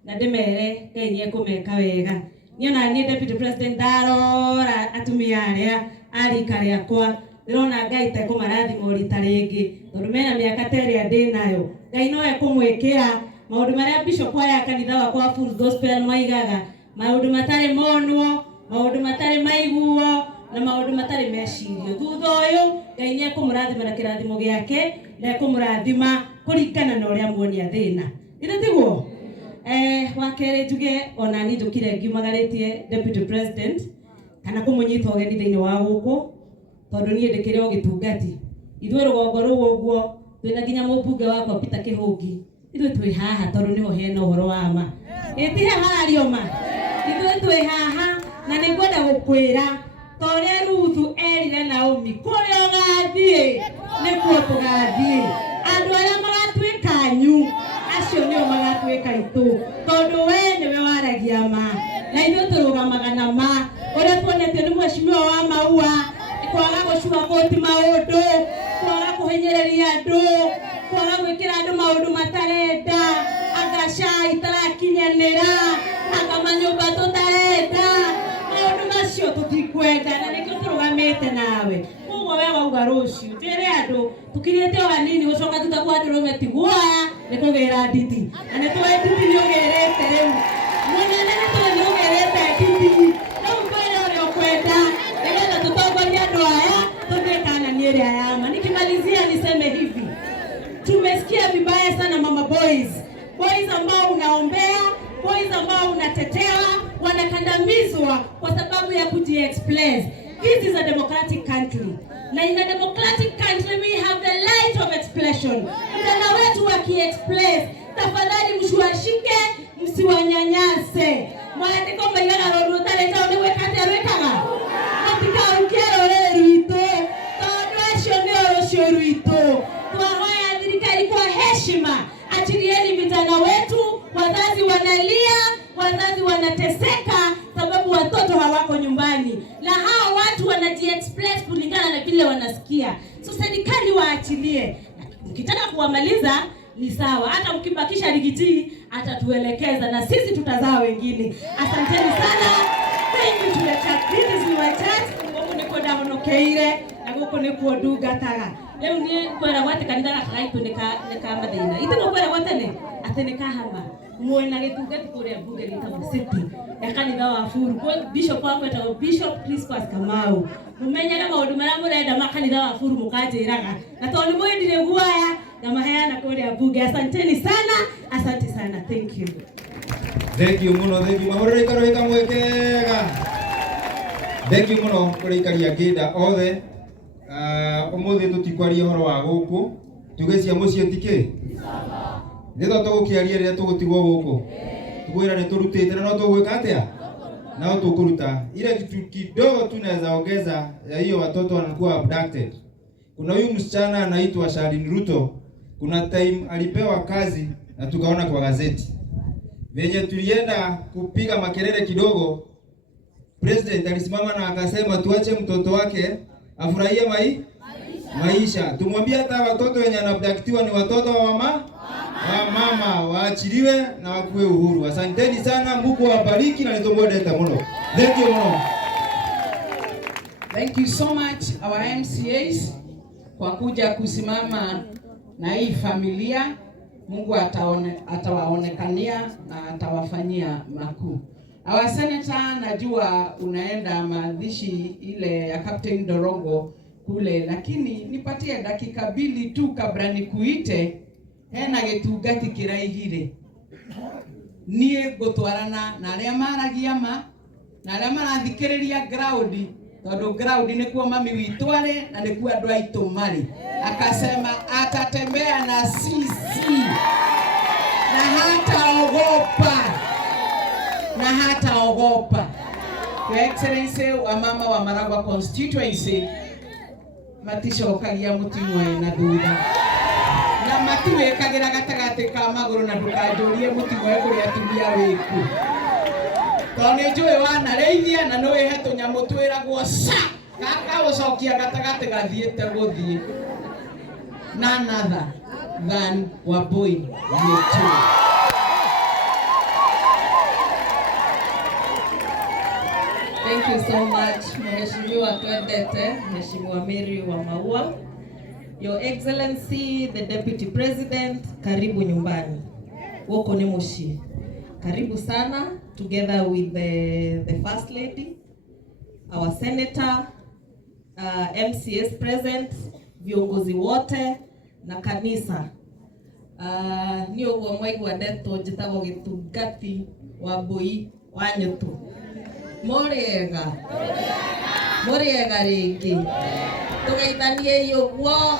na ndĩmere Ngai nĩekũmeka wega. Niona niĩ Deputy President ndarora atumia arĩa arika rĩakwa ndĩrona Ngai ta kũmarathima rita rĩngĩ tondũ mena mĩaka ta ĩrĩa ndĩnayo. Ngai no ekũmwĩkĩra maũndũ marĩa bishop aya kanitha wakwa Full Gospel maigaga, maũndũ matarĩ monwo, maũndũ matarĩ maiguo na maũndũ matarĩ mecirio. Thutha ũyũ Ngai nĩekũmũrathima na kĩrathimo gĩake na ekũmũrathima kũringana na ũrĩa muonia thĩna. Ithe tiguo? Wa kerĩ njuge ona niĩ njũkire ngiumagarĩtie Deputy President kana kũmũnyita ũgeni thĩinĩ wa gũkũ tondũ niĩ ndĩkĩrĩ o gĩtungati. Ithuĩ rũgongo rũu ũguo twĩna nginya mũmbunge wakwa Peter Kĩhũngi. Ithuĩ twĩ haha tondũ nĩho hena ũhoro wa ma. Ĩtihe harario ma. Ithuĩ twĩ haha na nĩngwenda gũkwĩra ta ũrĩa Ruthu erire Naomi kũrĩa ũgathiĩ nĩkuo tũgathiĩ. Andũ arĩa magatuĩka anyu acio nĩo magatuĩka itũ tondũ we nĩwe waragia ma na ithuĩ tũrũgamaga na ma. Ũrĩa tuonetio nĩ Mheshimiwa wa Maua kwaga gũcugagũti maũndũ, kwaga kũhinyĩrĩria andũ, kwaga gwĩkĩra andũ maũndũ matarenda, agaca itarakinyanĩra, akamanyũmba tũtarenda. Maũndũ macio tũtikwenda na nĩkĩo tũrũgamĩte nawe. Koguo we wauga rũciũ njĩre andũ tũkinyĩte o hanini gũcoka tũtakwandĩrũme ti guoya nĩ kũgĩra nditi na nĩtũĩ nditi nĩũgĩrĩte rĩu. Mũnene nĩtũĩ nĩũgĩrĩte nditi rĩu kwĩna ũrĩa ũkwenda nĩgetha tũtongorie andũ aya tũtuĩkana nĩ ĩrĩa yama. Nikimalizia niseme hivi, tumesikia vibaya sana Mama Boys, boys ambao unaombea, boys ambao unatetea wanakandamizwa kwa sababu ya kuji-express. This is a democratic country. Na in a democratic country we have the right of expression. Mtana wetu waki-express, tafadhali msiwashike, msiwanyanyase. Mwandiko mbaigana rodu talenta uniwekate rwekaga. Katika ukero rwito, tondu acio nĩ ũrũcio rwitũ. Twahoya thirikari kwa heshima, achilieni vijana wetu. Wazazi wanalia, wazazi wanateseka sababu watoto hawako nyumbani na hao watu wanaji-express kulingana na vile wanasikia. So serikali waachilie. Mkitaka kuwamaliza ni sawa, hata mkibakisha rigiti atatuelekeza na sisi tutazaa wengine. Asanteni sana. Thank you to the church. This is your church. Gũkũ nĩ kwenda honokeire na gũkũ nĩ kuo ndungataga. Rĩu niĩ kwera gwate kanitha gaka gaitũ nĩ ka mathĩna. Ithuĩ kwera gwate nĩ atĩ nĩ kahama. mwena gĩtungati kũrĩa mbunge gĩtagwo City ya kanitha wa Furu. Kwa bishop wako etagwo Bishop Crispus Kamau. Mũmenyaga maũndũ marĩa mũrenda ma kanitha wa Furu mũkanjĩraga. Na tondũ mwendire guaya na maheana kũrĩa mbunge. Asanteni sana, asante sana. Thank you. Thank you muno, thank you. Mahorere karoheka mwekega. Thank you muno kũrĩ aikari a Kĩnda othe. Ũmũthĩ tũtikwaria ũhoro wa gũkũ. Tuge cia mũciĩ tiki. Nĩtho tũgũkĩaria rĩrĩa tũgũtigwo gũkũ. Tũkwĩra nĩ tũrutĩte na no tũgwĩka atĩa? Nao tũkũruta. Ile kitu kidogo tunaweza ongeza ya hiyo watoto wanakuwa abducted. Kuna huyu msichana anaitwa Shalin Ruto. Kuna time alipewa kazi na tukaona kwa gazeti. Venye tulienda kupiga makelele kidogo, president alisimama na akasema tuache mtoto wake afurahie maisha. Tumwambie hata watoto wenye anabdaktiwa ni watoto wa mama waachiliwe na wakuwe uhuru. Asanteni sana, Mungu awabariki na nitobodeta muno. Thank you muno. Thank you so much our MCAs kwa kuja kusimama na hii familia. Mungu atawaonekania na atawafanyia makuu. Our senator, najua unaenda maadhishi ile ya Captain Dorongo kule, lakini nipatie dakika mbili tu kabla nikuite. Hena gĩtungati kĩraigire niĩ ngũtwarana na arĩa maragia ma na arĩa marathikĩrĩria ground, tondũ ground nĩkuo mami witũ arĩ na nĩkuo andũ aitũ marĩ. Akasema atatembea na sisi na hataogopa. Your Excellency, wamama wa Maragwa constituency matishokagia mũting'oe na thutha na matiwĩkagĩra gatagatĩ ka magũrũ na ndũkanjũrie mũting'oe kũrĩa atumia wĩku. Tondũ nĩ njũĩ wanarĩithia na nĩ wĩhe tũnyamũ twĩragwo sa gaka gũcokia gatagatĩ gathiĩte gũthiĩ. None other than Wambui Yetu. Thank you so much, Mheshimiwa Twendete, Mheshimiwa Mary wa Maua. Your Excellency, the Deputy President, karibu nyumbani. Woko ni mushi. Karibu sana, together with the First Lady, our Senator, MCS present, viongozi wote na kanisa. Ni ũguo mwaigua ndeto njĩtagwo gĩtungati wa mbũi wa nyũtũ. Mũrĩega rĩngĩ. Tũgeithanie ũguo.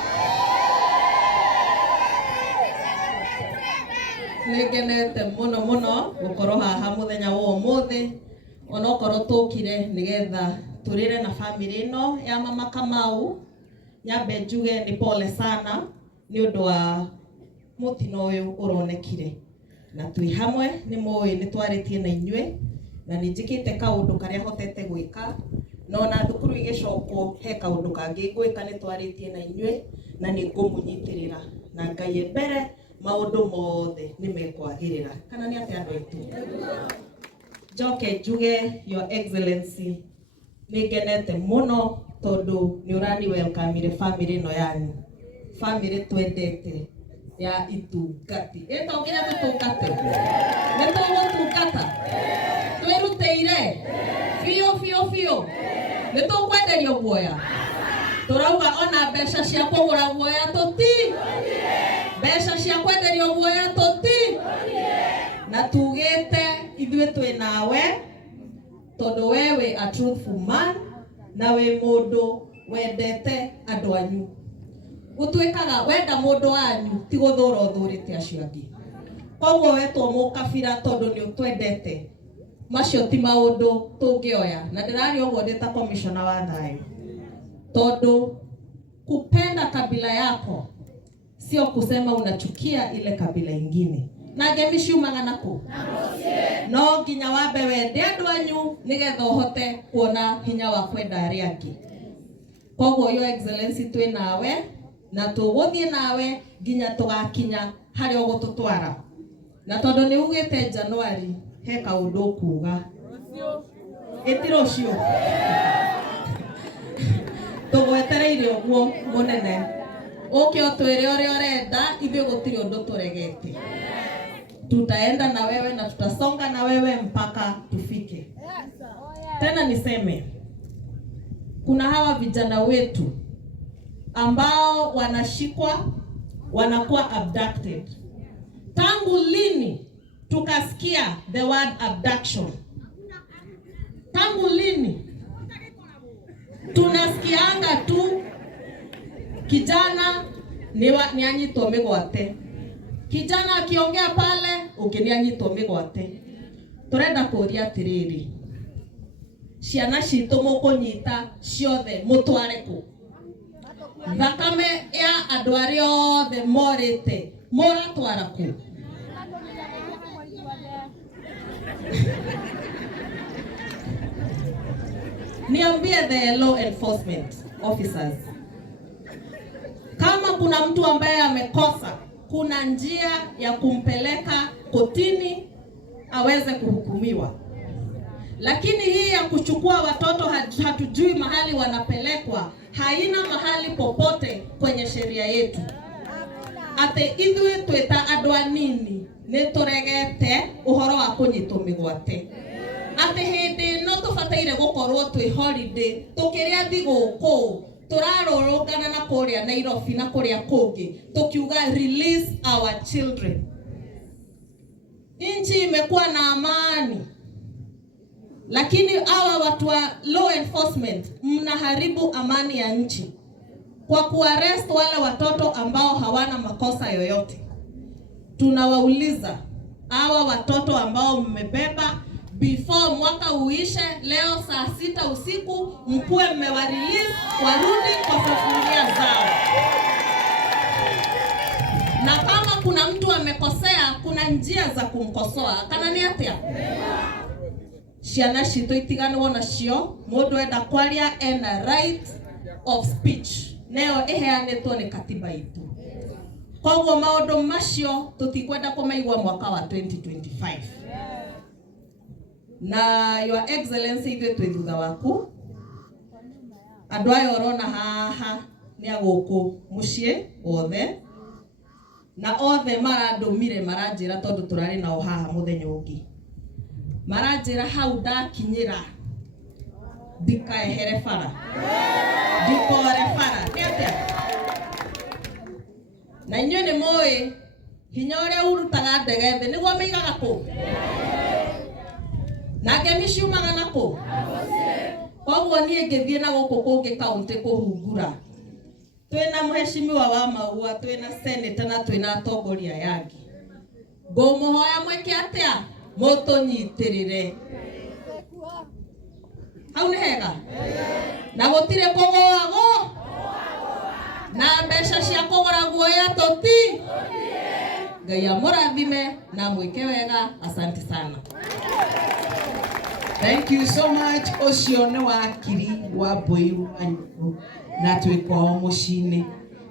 Nĩngenete mũno gũkorwo haha mũthenya wa ũmũthĩ. Onokorwo tũkire nĩgetha tũrĩre na family ĩno ya Mama Kamau. Nyambe njuge nĩ pole sana nĩ ũndũ wa mũtino ũyũ ũronekire. Na twĩ hamwe nĩ mũĩ nĩ twarĩtie na inyuĩ na nĩ njĩkĩte kaũndũ karĩa hotete gwĩka. No na thukuru igĩcokwo he kaũndũ kangĩ gwĩka nĩ twarĩtie na inyuĩ na nĩ ngũmũnyitĩrĩra. Na Ngai mbere maũndũ mothe nĩ mekwagĩrĩra. Kana nĩ atĩ andũ aitũ. Njoke njuge Your Excellency nĩ ngenete mũno tondũ nĩ ũrani welcome family ĩno yanyu. Family twendete ya itungati. Ĩto nginya gũtungate. Nĩ tũgũtungata. Twĩrutĩire. Biũ. Nĩ tũkwenderio guoya. Tũrauga ona mbeca cia kũgũra guoya tũti. Mbeca cia kwenderio guoya tũti. Na tugĩte ithuĩ twĩ nawe tondũ we wĩ a truthful man na wĩ mũndũ wendete andũ anyu. Gũtuĩkaga wenda mũndũ wanyu ti gũthũra ũthũrĩte acio angĩ. Koguo wetwo mũkabira tondũ nĩ ũtwendete. Macio ti maũndũ tũngĩoya na ndĩrarĩ ũguo ndĩ ta commissioner wa thayũ. Tondũ kupenda kabila yako sio kusema unachukia ile kabila ingine. Na ngemi ciumaga nako. No nginya wambe wende andũ anyu nĩgetha ũhote kuona hinya wa kwenda arĩa angĩ. Koguo Your Excellency twĩ nawe na tũgũthiĩ nawe nginya tũgakinya harĩa ũgũtũtwara. Na tondũ nĩ ugĩte January he kaũndũ kuuga. Ĩti rũciũ. Tũgwetereire ũguo mũnene. Ũke ũtwĩre ũrĩa ũrenda ithuĩ gũtirĩ ũndũ tũregete. tutaenda na wewe na tutasonga na wewe mpaka tufike. Tena niseme, kuna hawa vijana wetu ambao wanashikwa, wanakuwa abducted. Tangu lini tukasikia the word abduction? Tangu lini? Tunasikianga tu kijana ni anyitwo migwate. Kijana akiongea pale ukinianyitwo migwate. Turenda kuria atiriri, ciana citu mukunyita ciothe mutware ku? Thakame ya andu aria othe morite muratwara ku? Niambie the law enforcement officers, kama kuna mtu ambaye amekosa, kuna njia ya kumpeleka kotini aweze kuhukumiwa. Lakini hii ya kuchukua watoto hatujui mahali wanapelekwa, haina mahali popote kwenye sheria yetu. Ate ithuĩ twĩta andũ anini nĩ tũregete ũhoro wa kũnyitwo mĩgwate. Ate hĩndĩ no tũbataire gũkorwo twĩ holiday tũkĩrĩa thigũkũ, tũrarũrũngana na kũrĩa Nairobi na kũrĩa kũngĩ tukiuga release our children. Nchi imekuwa na amani, lakini hawa watu wa law enforcement mnaharibu amani ya nchi kwa kuarrest wale watoto ambao hawana makosa yoyote. Tunawauliza hawa watoto ambao mmebeba, before mwaka uishe, leo saa 6 usiku mkuwe mmewarelease warudi kwa familia zao. Na kama kuna mtu amekosea, kuna njia za kumkosoa. Kana ni atia? Ciana citũ itiganwo nacio, mũndũ enda kwaria ena right of speech. Neo iheanĩtwo nĩ katiba itu. Koguo maũndũ macio tutikwenda kũmaigua mwaka wa 2025. Na your excellency, ithuĩ twĩ thutha waku. Andũ aya ũrona haha nĩ agũkũ mũciĩ wothe, na othe marandũmire maranjĩra tondũ tũrarĩ nao haha mũthenya ũngĩ. Maranjĩra hau ndakinyĩra ndikaehere bara, ndikore bara. Nĩ atĩa? Na inyuĩ nĩ mũĩ hinya ũrĩa urutaga ndege thĩ nĩguo mĩigaga kũ? Na ngemi ciumaga na kũ? Koguo niĩ ngĩthiĩ na gũkũ kũngĩ kaunti kũhungura, twĩna mheshimiwa wa Maua, twĩna senator na twĩna atongoria yangi, ngũmũhoya mwĩke atĩa? Mũtũnyitĩrĩre. Hau nĩ hega? Na gũtirĩ kũgũagwo na mbeca cia kũgũra guoya tũti. Ngai amũrathime na mwĩke wega. Asante sana. Thank you so much. Ucio nĩ wakiri wa Mbũiru na twĩkwao mũciĩ-inĩ.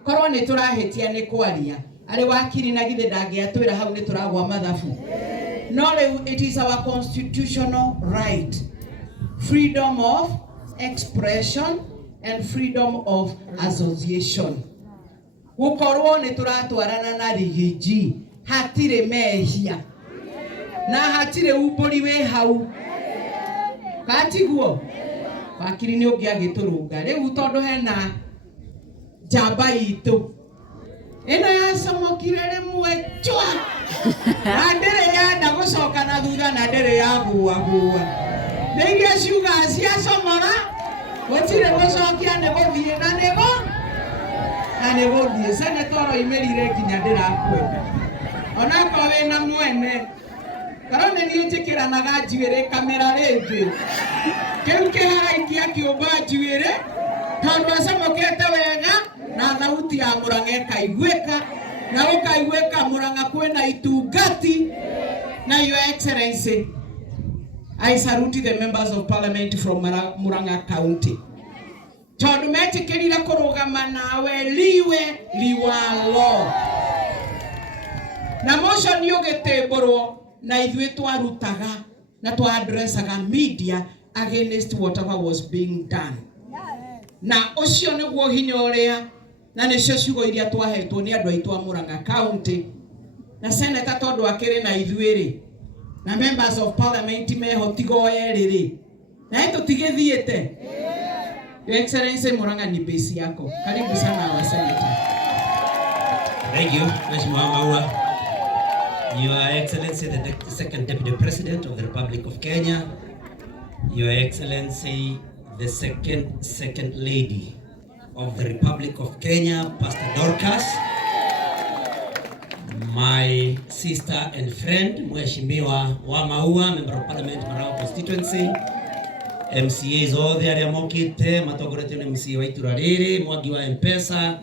Korwo nĩ tũrahĩtia nĩ kwaria, arĩ wakiri na githĩ ndangĩatwĩra hau nĩ tũragwa mathabu. No, it is our constitutional right, freedom of expression and freedom of association. Gukorwo nĩ tũratwarana na rigiji, hatirĩ mehia na hatirĩ umbũri wĩ hau. Katiguo wakiri nĩ ũngĩ agĩtũrũnga rĩu tondũ hena njamba itũ ĩno yacomokire rĩmwe chwa na ndĩrĩ yenda gũcoka na thutha na ndĩrĩ yaguagua. Nĩ iria ciuga ciacomora gũtirĩ gũcokia nĩ gũthiĩ na nĩ gũthiĩ. Senator oimĩrire nginya ndĩrakwenda onako wĩna mwene. Karone niĩ njĩkĩranaga njuĩrĩ kamera rĩngĩ kĩu kĩharaikia kĩũmba njuĩrĩ tondũ acomokete wega na thauti ya Mũrang'a ĩkaiguĩka na ũkaiguĩka Mũrang'a kwĩna itungati. Na your excellency, I salute the members of parliament from Mũrang'a County tondũ metĩkĩrire kũrũgama nawe liwe liwalo na motion ũgĩtĩmbũrwo na ithuĩ twarutaga na twaadressaga media against whatever was being done. Na ũcio nĩguo hinya ũrĩa na nĩcio ciugo iria twahetwo nĩ andũ aitũ a Mũrang'a County na senator tondu akiri na ithuiri na members of parliament meho tigo eriri na eto tigithiete. Your Excellency Muranga ni base yako. Karibu sana wa senator. Thank you, Mheshimiwa Maua. Your Excellency, the Second Deputy President of the Republic of Kenya. Your Excellency, the Second Lady of the Republic of Kenya, Pastor Dorcas. My sister and friend, Mheshimiwa wa Maua, Member of Parliament, Marawa Constituency. MCAs all there amokite, matogorete na MCA wa Iturariri, Mwangi wa M-Pesa.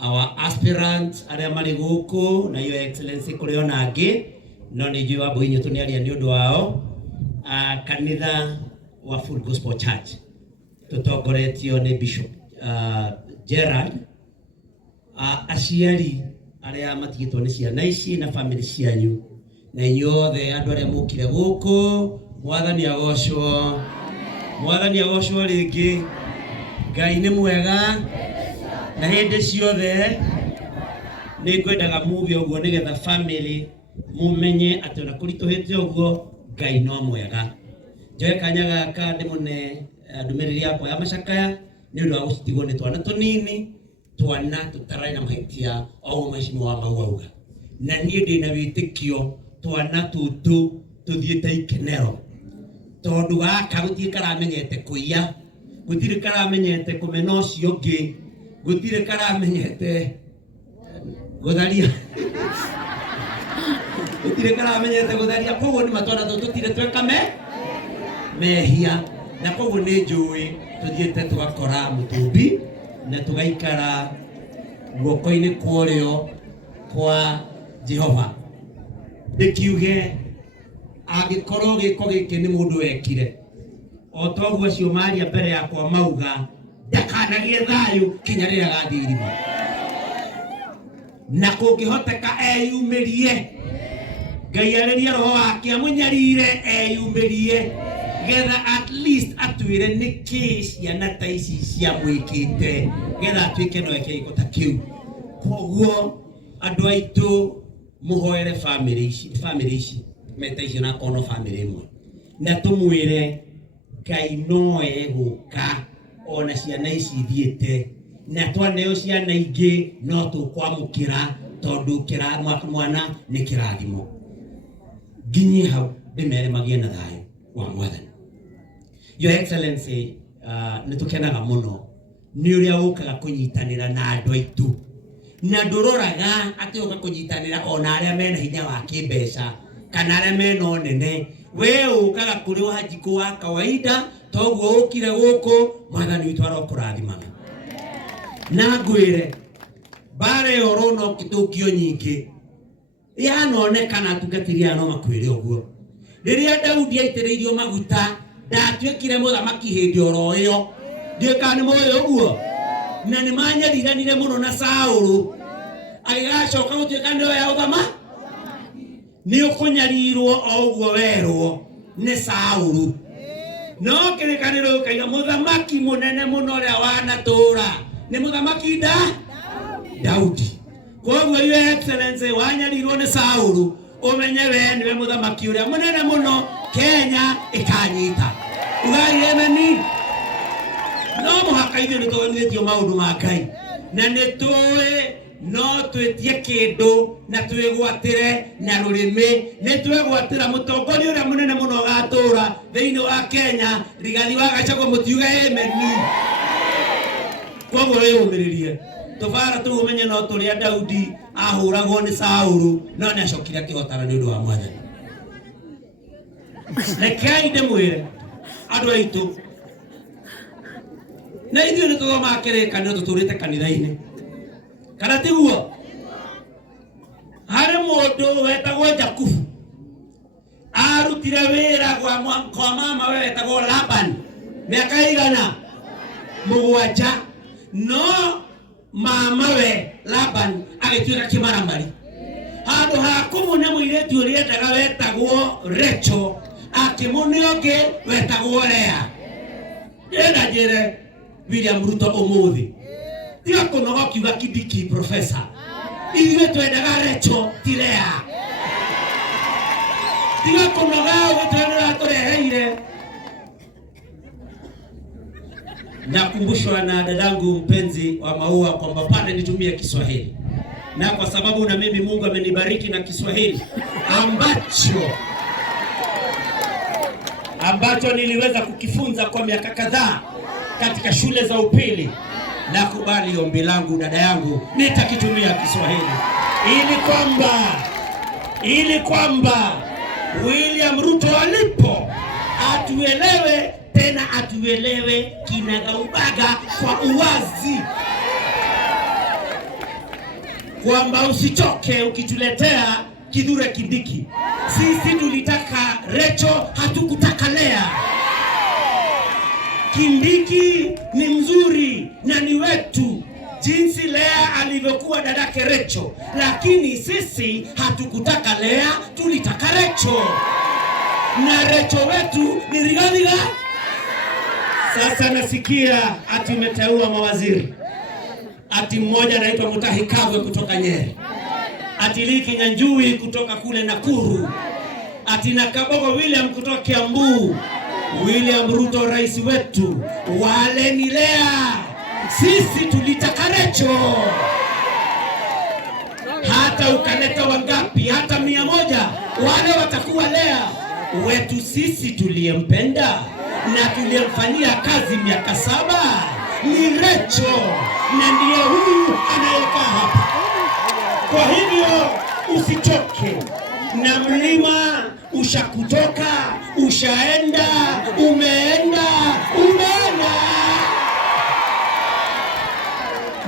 Our aspirant aria mari guku na Your Excellency kuriona angi no ni jua boinyo tuniaria ni undu wao kanitha wa Full Gospel Church tutongoretio ni Bishop Gerald aciari aria matigitwo ni ciana ici na family cianyu na inyuothe andu aria mukire guku mwathani agocwo ringi Ngai ni mwega na hindi ciothe ni ngwendaga muge uguo nigetha family mumenye ati ona kurituhite uguo Ngai no mwega. Njoe kanya gaka ndimune ndumiriri yakwa ya macakaya ni undu wa gucitigwo ni twana tunini twana tutarai na mahitia o Mheshimiwa wa Maua uga na nie ndina witikio twana tutu tuthiete ikenero tondu gaka gutie karamenyete kuiya gutire karamenyete kumena ucio ungi gutire karamenyete gutharia gutire karamenyete gutharia koguo ni matwana tutire twekame mehia na koguo ni njui tuthiete tugakora mutumbi na tugaikara guoko-ini kurio kwa Jehova ndikiuge agikorwo giko giki ni mundu wekire o toguo acio maria mbere yakwa mauga ndakanagie thayu kinya riria gathirima na kungihoteka eyumirie Ngai ariria roho wake amunyarire eyumirie getha at least atwire niki ciana ta ici cia mwikite getha atwike no eke igota kiu koguo andu aitu muhoere family ici meta ici na kono family imwe na tumwire Ngai no eguka ona ciana ici thiete na twaneo ciana ingi no tukwamukira tondu kira mwana ni kirathimo nginyi hau ndimere magie na thayu wa mwathani. Your Excellency nitukenaga muno ni uria ukaga kunyitanira na andu aitu na nduroraga ati uka kunyitanira ona aria mena hinya wa kimbeca kana aria mena onene we ukaga kuri wajiku wa kawaida toguo ukire guku mwathani witu arokurathimana na ngwire bare orono kitukio nyingi yanonekana tungatiria no makwire uguo riria Daudi aitiriirio maguta ndatwekire muthamaki hindi oro iyo ndikani moyo uguo na ni manyariranire muno na Saulu aigacoka gutwika ndio ya uthama ni ukunyarirwo o uguo werwo ni Saulu no kirikaniro kaiga muthamaki munene muno ria wanatura ni muthamaki Daudi. Koguo Your Excellency wanyarirwo ni Saulu umenye we niwe muthamaki uria munene muno Kenya ikanyita ugai emeni no muhaka ithuĩ nĩtũthomithĩtio maũndũ ma Ngai na nĩtũĩ no twĩtie kĩndũ na twĩgwatĩre na rũrĩmĩ nĩtwĩgwatĩra mũtongoria ũrĩa mũnene mũno ũgatũra thĩinĩ wa Kenya Rigathi wa Gachagua mũtiuge emeni koguo wĩyũmĩrĩrie tũbara tũu ũmenye no tũrĩa Daudi ahũragwo nĩ Saulu no nĩacokire akĩhotana nĩ ũndũ wa Mwathani. Rekei ndĩmwĩre andũ aitũ na ithuĩ nĩtũthomaga kĩrĩkanĩro tũtũrĩte kanitha-inĩ kana tiguo harĩ mũndũ wetagwo Jakubu arutire wĩra kwa mama we wetagwo Laban mĩaka igana 7 no mama we Laban agĩtuĩka kĩmaramari handũ ha kũmũne mũirĩtu ũrĩa endaga wetagwo Rachel akĩmũne ũngĩ wetagwo Lea. Ndĩrenda njĩre William Ruto ũmũthĩ tiga kũnoga kiuga kidiki professor Iwe twendaga Recho tilea. Tiga kunoga wetwenera tureheire. Nakumbushwa na dadangu mpenzi wa Maua kwamba pale nitumie Kiswahili. Na kwa sababu na mimi Mungu amenibariki na Kiswahili ambacho niliweza kukifunza kwa miaka kadhaa katika shule za upili, na kubali ombi langu dada yangu, nitakitumia Kiswahili ili kwamba William Ruto alipo atuelewe, tena atuelewe kinagaubaga kwa uwazi, kwamba usichoke ukituletea Kithure Kindiki. Sisi tulitaka Recho, hatukutaka Lea. Kindiki ni mzuri na ni wetu jinsi Lea alivyokuwa dadake Recho, lakini sisi hatukutaka Lea, tulitaka Recho, na Recho wetu ni Rigathi. Sasa nasikia ati umeteua mawaziri, ati mmoja anaitwa Mutahi Kagwe kutoka Nyeri, ati Liki Nyanjui kutoka kule Nakuru, ati na Kabogo William kutoka Kiambu. William Ruto rais wetu, wale ni Lea, sisi tulitaka Recho. Hata ukaleta wangapi, hata 100, wale watakuwa Lea wetu. Sisi tuliyempenda na tuliyemfanyia kazi miaka 7 ni Recho, na ndiye huyu anayekaa hapa. Kwa hivyo usichoke, na mlima ushakutoka, ushaenda, umeenda.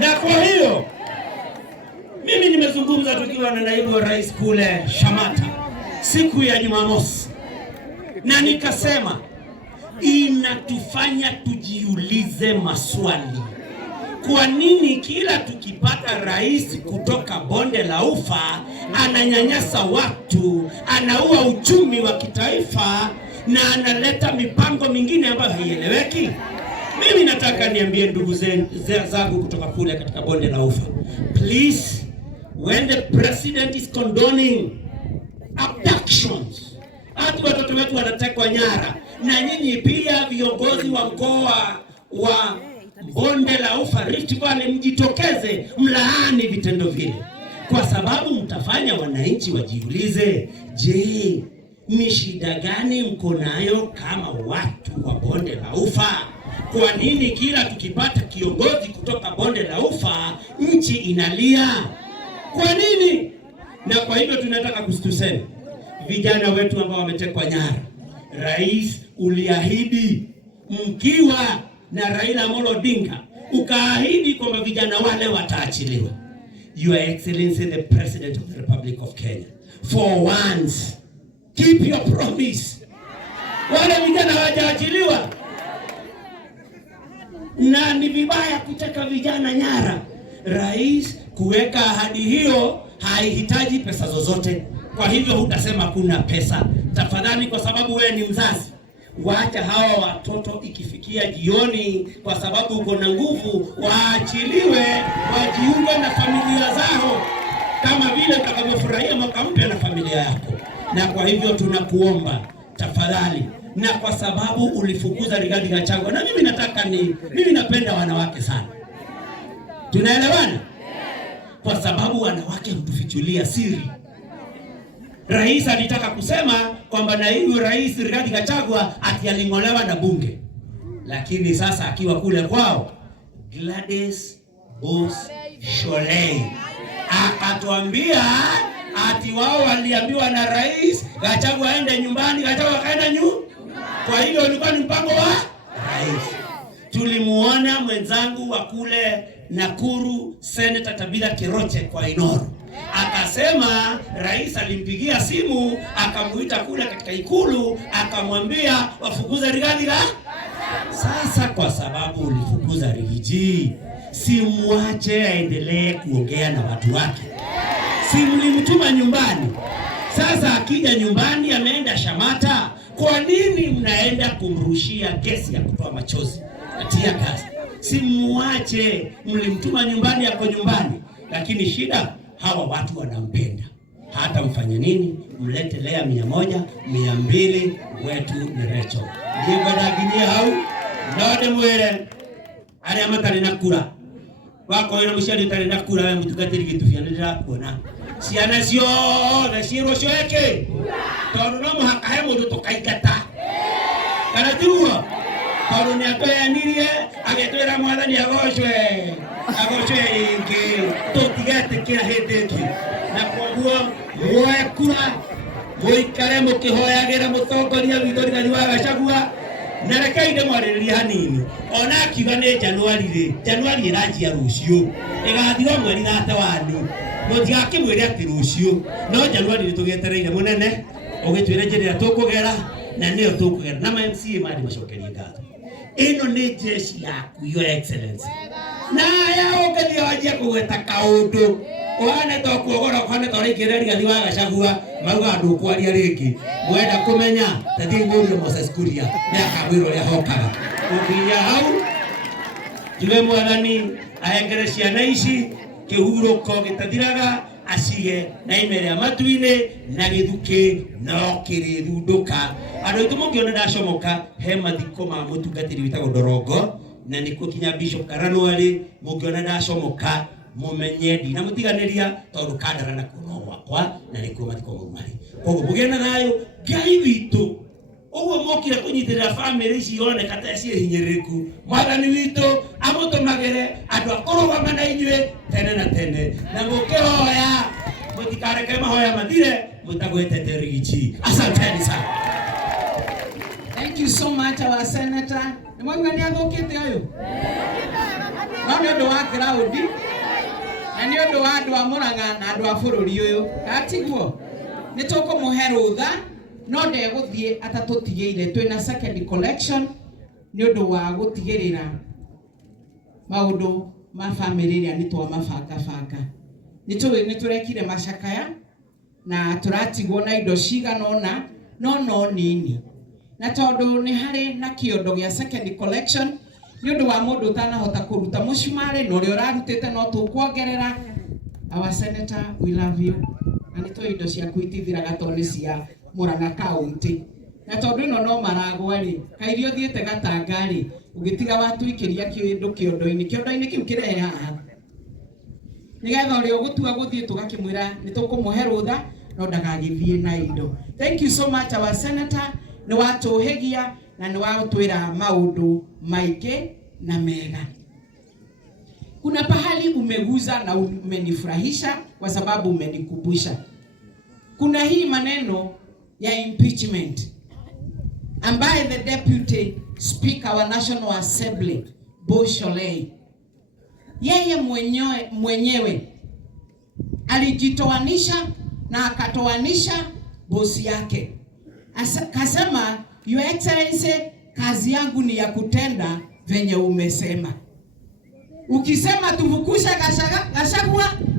Na kwa hiyo mimi nimezungumza tukiwa na naibu wa rais kule Shamata siku ya Jumamosi, na nikasema inatufanya tujiulize maswali. Kwa nini kila tukipata rais kutoka bonde la Ufa ananyanyasa watu, anaua uchumi wa kitaifa na analeta mipango mingine ambayo haieleweki? Mimi nataka niambie ndugu zangu kutoka kule katika bonde la Ufa, please, when the president is condoning abductions, watoto wetu wanatekwa nyara, na nyinyi pia viongozi wa mkoa wa bonde la Ufa, Rift Valley, mjitokeze mlaani vitendo vile, kwa sababu mtafanya wananchi wajiulize, je, ni shida gani mko nayo kama watu wa bonde la Ufa? Kwa nini kila tukipata kiongozi kutoka bonde la Ufa nchi inalia? Kwa nini? Na kwa hivyo tunataka kustuseme vijana wetu ambao wametekwa nyara. Rais, uliahidi mkiwa na Raila Amolo Odinga, ukaahidi kwamba vijana wale wataachiliwa. Your Excellency the President of the Republic of Kenya, for once keep your promise. Wale vijana hawajaachiliwa, na ni vibaya kuteka vijana nyara. Rais, kuweka ahadi hiyo haihitaji pesa zozote, kwa hivyo hutasema kuna pesa. Tafadhali, kwa sababu wewe ni mzazi, waacha hawa watoto ikifikia jioni, kwa sababu uko na nguvu, waachiliwe wajiunge na familia zao kama vile utakavyofurahia mwaka mpya na familia yako. Na kwa hivyo tunakuomba tafadhali, na kwa sababu ulifukuza Rigathi Gachagua, na mimi napenda wanawake sana, tunaelewana? Kwa sababu wanawake hutufichulia siri. Rais alitaka kusema kwamba naibu rais Rigathi Gachagua ati aling'olewa na bunge, lakini sasa akiwa kule kwao Gladys Sholei akatuambia ati wao waliambiwa na rais Gachagua aende nyumbani, Gachagua kaenda Kwa hivyo ulikuwa ni mpango wa rais. Tulimuona mwenzangu wa kule Nakuru, Senator Tabitha Kiroche kwa Inooro, akasema rais alimpigia simu akamuita kule katika ikulu akamwambia wafukuza Rigathi. Sasa kwa sababu ulifukuza Rigiji, si muache aendelee kuongea na watu wake? Si mlimtuma nyumbani? Sasa akija nyumbani ameenda Shamata, kwa nini mnaenda kumrushia gesi ya kutoa machozi, atia gasi? Si muache, mlimtuma nyumbani, yako nyumbani. Lakini shida hawa watu wanampenda. Hata mfanye nini, mlete lea 100, 200, wetu ni Rachel. Ndiye badaginie hau, node mwere, ari amatari na kura. Wako ina mushari tari na kura, we mutugatiri gitu fianira kuona. Ciana ciothe ciirwo cioeke. Tondu no muhaka mundu tukaingata. Kana tiruo. Tondu ni atweyanirie, agetwira mwathani agocwe. Agocwe ingi. Tutigetikira hindi ingi. Na koguo muoe kura, muikare mukihoyagira mutongoria witũ Rigathi wa Gachagua. Na rekei ndĩmwarĩrĩrie hanini. Ona akiuga nĩ Januari rĩ, Januari ĩranjia rũciũ, ĩgathira mweri 31. Mũtigakĩmwĩre atĩ rũciũ, no Januari nĩtũgĩetereire mũnene, ũgĩtwĩre njĩra tũkũgera na nĩyo tũkũgera. Na MCA mari macokerie ngatho. Ĩno nĩ jeshi yaku, Your Excellency. Na ya ũgethi wanjia kũgweta kaũndũ. Wane to kuogora kwane to rĩkĩra Rigathi wa Gachagua, mauga andũ kwaria rĩngĩ. Mwenda kũmenya tathi mũrio Moses Kuria nĩ akagwĩrwo ũrĩa hokaga. Ũkinya hau, tuwe mwathani ahengere ciana ici kĩhurũko gĩtathiraga, acige na imere matu-inĩ na gĩthukĩ no kĩrĩthundũka. Andũ aitũ mũngĩona ndacomoka he mathiko ma mũtungatĩri wĩtagwo Ndorongo, na nĩkuo kinya Bishop Karanwari, mũngĩona ndacomoka mumenye ndina mutiganĩria tondũ kandara na kuno gwakwa na nĩkuo mathiko mau marĩ. Koguo mũgĩe na thayũ, Ngai witũ ũguo mokire kũnyitĩrĩra bamĩrĩ ici yoneka ta ciĩ hinyĩrĩrĩku, mwathani witũ amũtũmagĩre andũ a kũrũgama na inyuĩ tene na tene, na mũkĩhoya mũtikareke mahoya mathire mũtagwetete Rigathi. Asanteni sana. Thank you so much, our senator. Nĩ mwaigua nĩ athũkĩte ũyũ? No nĩ ũndũ wa crowd na nĩ ũndũ wa andũ a Mũrang'a na andũ a bũrũri ũyũ. Atiguo nĩ tũkũmũhe rũtha, no ndegũthiĩ atatũtigĩire. Twĩna second collection nĩ ũndũ wa gũtigĩrĩra maũndũ ma famĩlĩ ĩrĩa nĩ twamabangabanga. Nĩ tũrekire macakaya na tũratigwo na indo cigana ũna no nini. Na tondũ nĩ harĩ na kĩondo gĩa second collection, nĩ ũndũ wa mũndũ ũtanahota kũruta mũcumarĩ na ũrĩa ũrarutĩte no tũkuongerera. Our senator, we love you. Na nĩ tũĩ indo ciaku itithiraga tondũ nĩ cia Mũrang'a County. Na tondũ ĩno no maragwa rĩ, kairi ũthiĩte Gatanga rĩ, ũgĩtiga watũikĩria kĩndũ kĩondo-inĩ kĩu kĩrehe haha. Nĩgetha ũrĩa ũgũtua gũthiĩ tũgakĩmwĩra nĩ tũkũmũhe rũtha no ndagagĩthiĩ na indo. Thank you so much, our senator. Nĩ watũhĩgia na nĩ watwĩra maũndũ maingĩ na mega. Kuna pahali umeguza na umenifurahisha kwa sababu umenikumbusha. Kuna hii maneno ya impeachment ambaye the deputy speaker wa National Assembly Bosholei yeye mwenyewe alijitoanisha na akatoanisha bosi yake. Kasema, Your Excellency, kazi yangu ni ya kutenda venye umesema. Ukisema tufukusha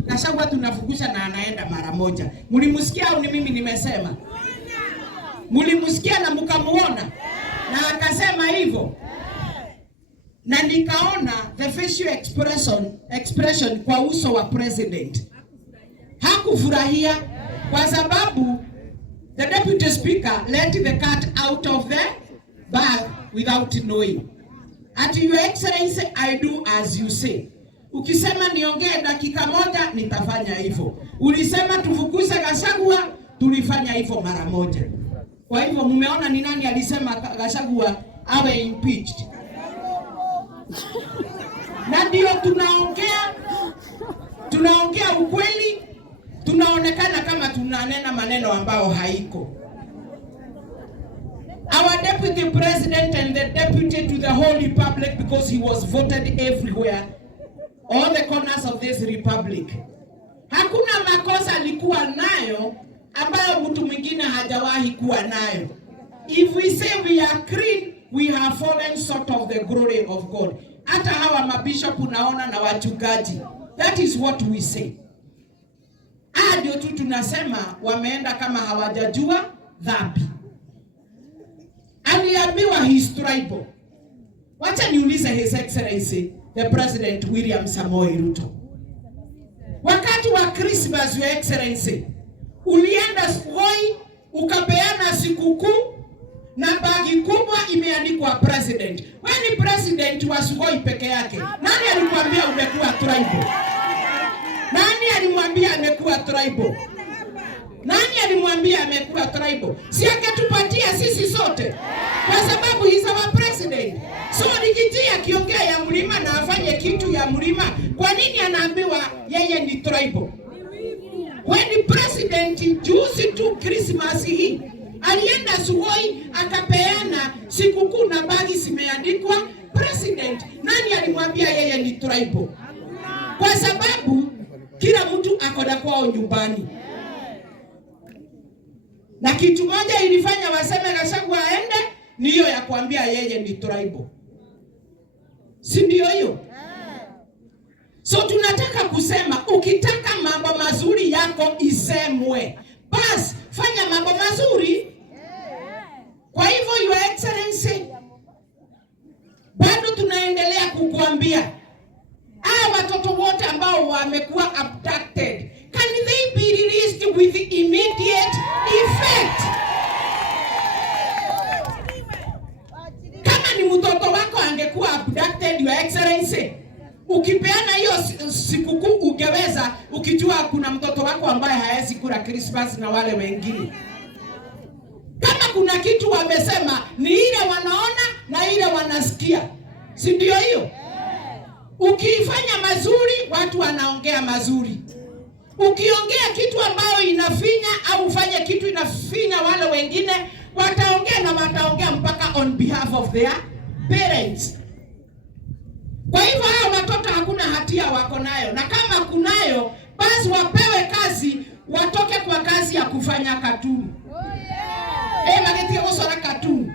Gachagua tunafukusha na anaenda mara moja. Mulimusikia au ni mimi nimesema? Mulimusikia na mkamuona? Na akasema hivyo. Na nikaona the facial expression kwa uso wa president. Hakufurahia kwa sababu the deputy speaker let the cat out of the bag without knowing. At Your Excellency, I do as you say. Ukisema niongee dakika moja, nitafanya hivyo. Ulisema tufukuze Gachagua, tulifanya hivyo mara moja. Kwa hivyo mumeona ni nani alisema Gachagua awe impeached. Na ndio tunaongea ukweli, tunaonekana kama tunanena maneno ambao haiko. Our deputy president and the deputy to the whole republic, because he was voted everywhere, all the corners of this republic. Hakuna makosa alikuwa nayo ambayo mtu mwingine hajawahi kuwa nayo. If we say we are clean, we have fallen short of the glory of God. Hata hawa mabishop unaona na wachungaji. That is what we say. Ndio tu tunasema wameenda kama hawajajua dhambi. Aliambiwa his tribal. Wacha niulize His Excellency the President William Samoei Ruto. Wakati wa Christmas, Your Excellency, ulienda Sugoi ukapeana sikukuu na bagi kubwa imeandikwa president. Wewe ni president wa Sugoi peke yake. Nani alikwambia umekuwa tribal? Nani alimwambia amekuwa tribal? Nani alimwambia amekuwa tribal? Si angetupatia sisi sote, kwa sababu he's our president. So nikitia kiongea ya mlima na afanye kitu ya mlima, kwa nini anaambiwa yeye ni tribal? When the president juzi tu Christmas hii alienda Sugoi akapeana sikukuu na bagi zimeandikwa president. Nani alimwambia yeye ni tribal? Kwa sababu kila mtu akoda kwao nyumbani. Na kitu moja ilifanya waseme Gachagua aende ni hiyo ya kuambia yeye ni tribal. Si ndio hiyo? So tunataka kusema ukitaka mambo mazuri yako isemwe, basi fanya mambo mazuri. Kwa hivyo Your Excellency, bado tunaendelea kukuambia watoto wote ambao wamekuwa abducted, can they be released with immediate effect? Kama ni mtoto wako angekuwa abducted, Your Excellency, ukipeana hiyo sikukuu ungeweza, ukijua kuna mtoto wako ambaye haezi kula Christmas na wale wengine. Kama kuna kitu wamesema ni ile wanaona na ile wanasikia, si ndio hiyo? Ukifanya mazuri watu wanaongea mazuri. Ukiongea kitu ambayo inafinya au ufanye kitu inafinya wale wengine, wataongea na wataongea mpaka on behalf of their parents. Kwa hivyo hao watoto hakuna hatia wako nayo, na kama kunayo basi wapewe kazi, watoke kwa kazi ya kufanya katuni. Magetia kusora katuni.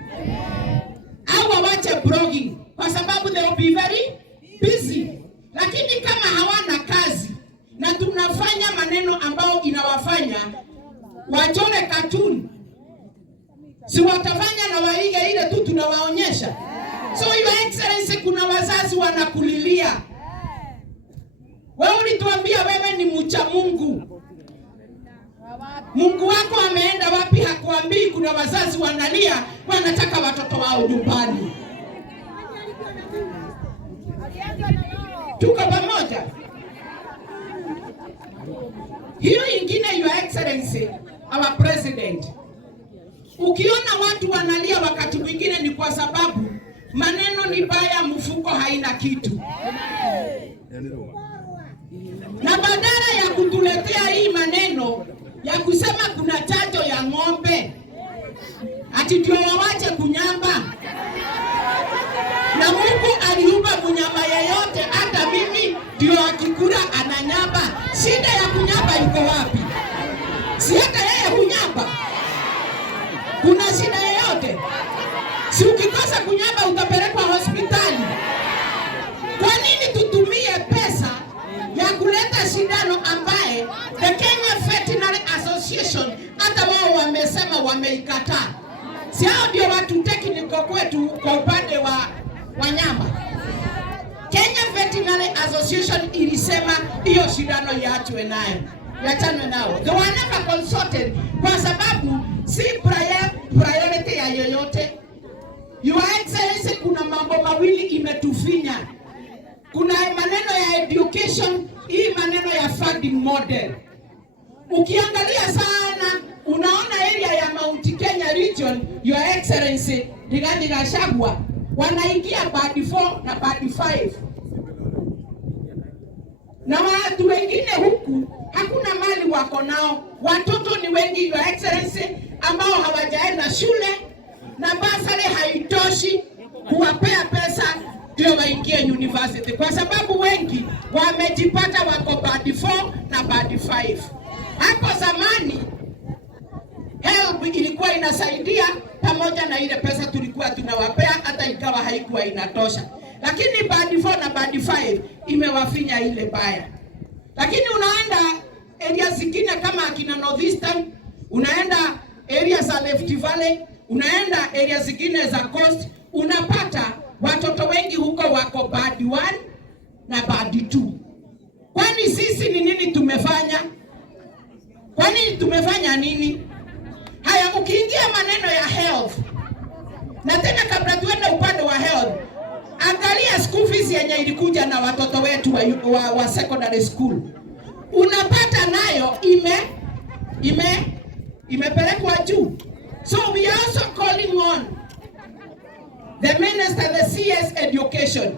Au wawache blogging kwa sababu they will be very busy. Lakini kama hawana kazi na tunafanya maneno ambao inawafanya wachore katuni, si watafanya na waige ile tu tunawaonyesha. So Your Excellency, kuna wazazi wanakulilia. Wewe ulituambia wewe ni mcha Mungu. Mungu wako ameenda wapi? Hakuambii. Kuna wazazi wanalia, wanataka watoto wao nyumbani. Tuko pamoja? Hiyo ingine, Your Excellency, our president, ukiona watu wanalia wakati mwingine ni kwa sababu maneno ni baya, mfuko haina kitu. Na badala ya kutuletea hii maneno ya kusema kuna chanjo ya ng'ombe, ati ndio wawache kunyamba. Na Mungu aliumba mnyama yeyote, hata mimi ndio akikula ananyamba. Shida ya kunyamba iko wapi? Si hata yeye kunyamba. Kuna shida yoyote? Si ukikosa kunyamba utapelekwa hospitali. Kwa nini tutumie pesa ya kuleta shindano ambaye the Kenya Veterinary Association hata wao wamesema wameikataa? Si hao ndio watu technical kwetu kwa upande wa wanyama. Kenya Veterinary Association ilisema hiyo shindano yaachwe nayo, yachanwe nao. They were never consulted kwa sababu si priority ya yoyote. Your Excellency, kuna mambo mawili imetufinya. Kuna maneno ya education, hii maneno ya funding model. Ukiangalia sana, unaona area ya Mount Kenya region, Your Excellency, Rigathi Gachagua, wanaingia band 4 na band 5. Na watu wengine huku hakuna mali wako nao. Watoto ni wengi, Your Excellency, ambao hawajaenda shule na basari haitoshi kuwapea pesa ndio waingie university, kwa sababu wengi wamejipata wako band 4 na band 5. Hapo zamani HELB ilikuwa inasaidia pamoja na ile pesa tulikuwa tunawapea, hata ikawa haikuwa inatosha. Lakini band 4 na band 5 imewafinya ile baya. Lakini unaenda area zingine kama akina Northeastern, unaenda area za Rift Valley, unaenda area zingine za Coast, unapata watoto wengi huko wako band 1 na band 2. Kwani Kwani sisi ni nini tumefanya? Kwani tumefanya nini? Haya, ukiingia maneno ya health, na tena kabla tuende upande wa health, angalia school fees yenye ilikuja na watoto wetu wa secondary school. Unapata nayo imepelekwa juu. So we are also calling on the minister, the CS education.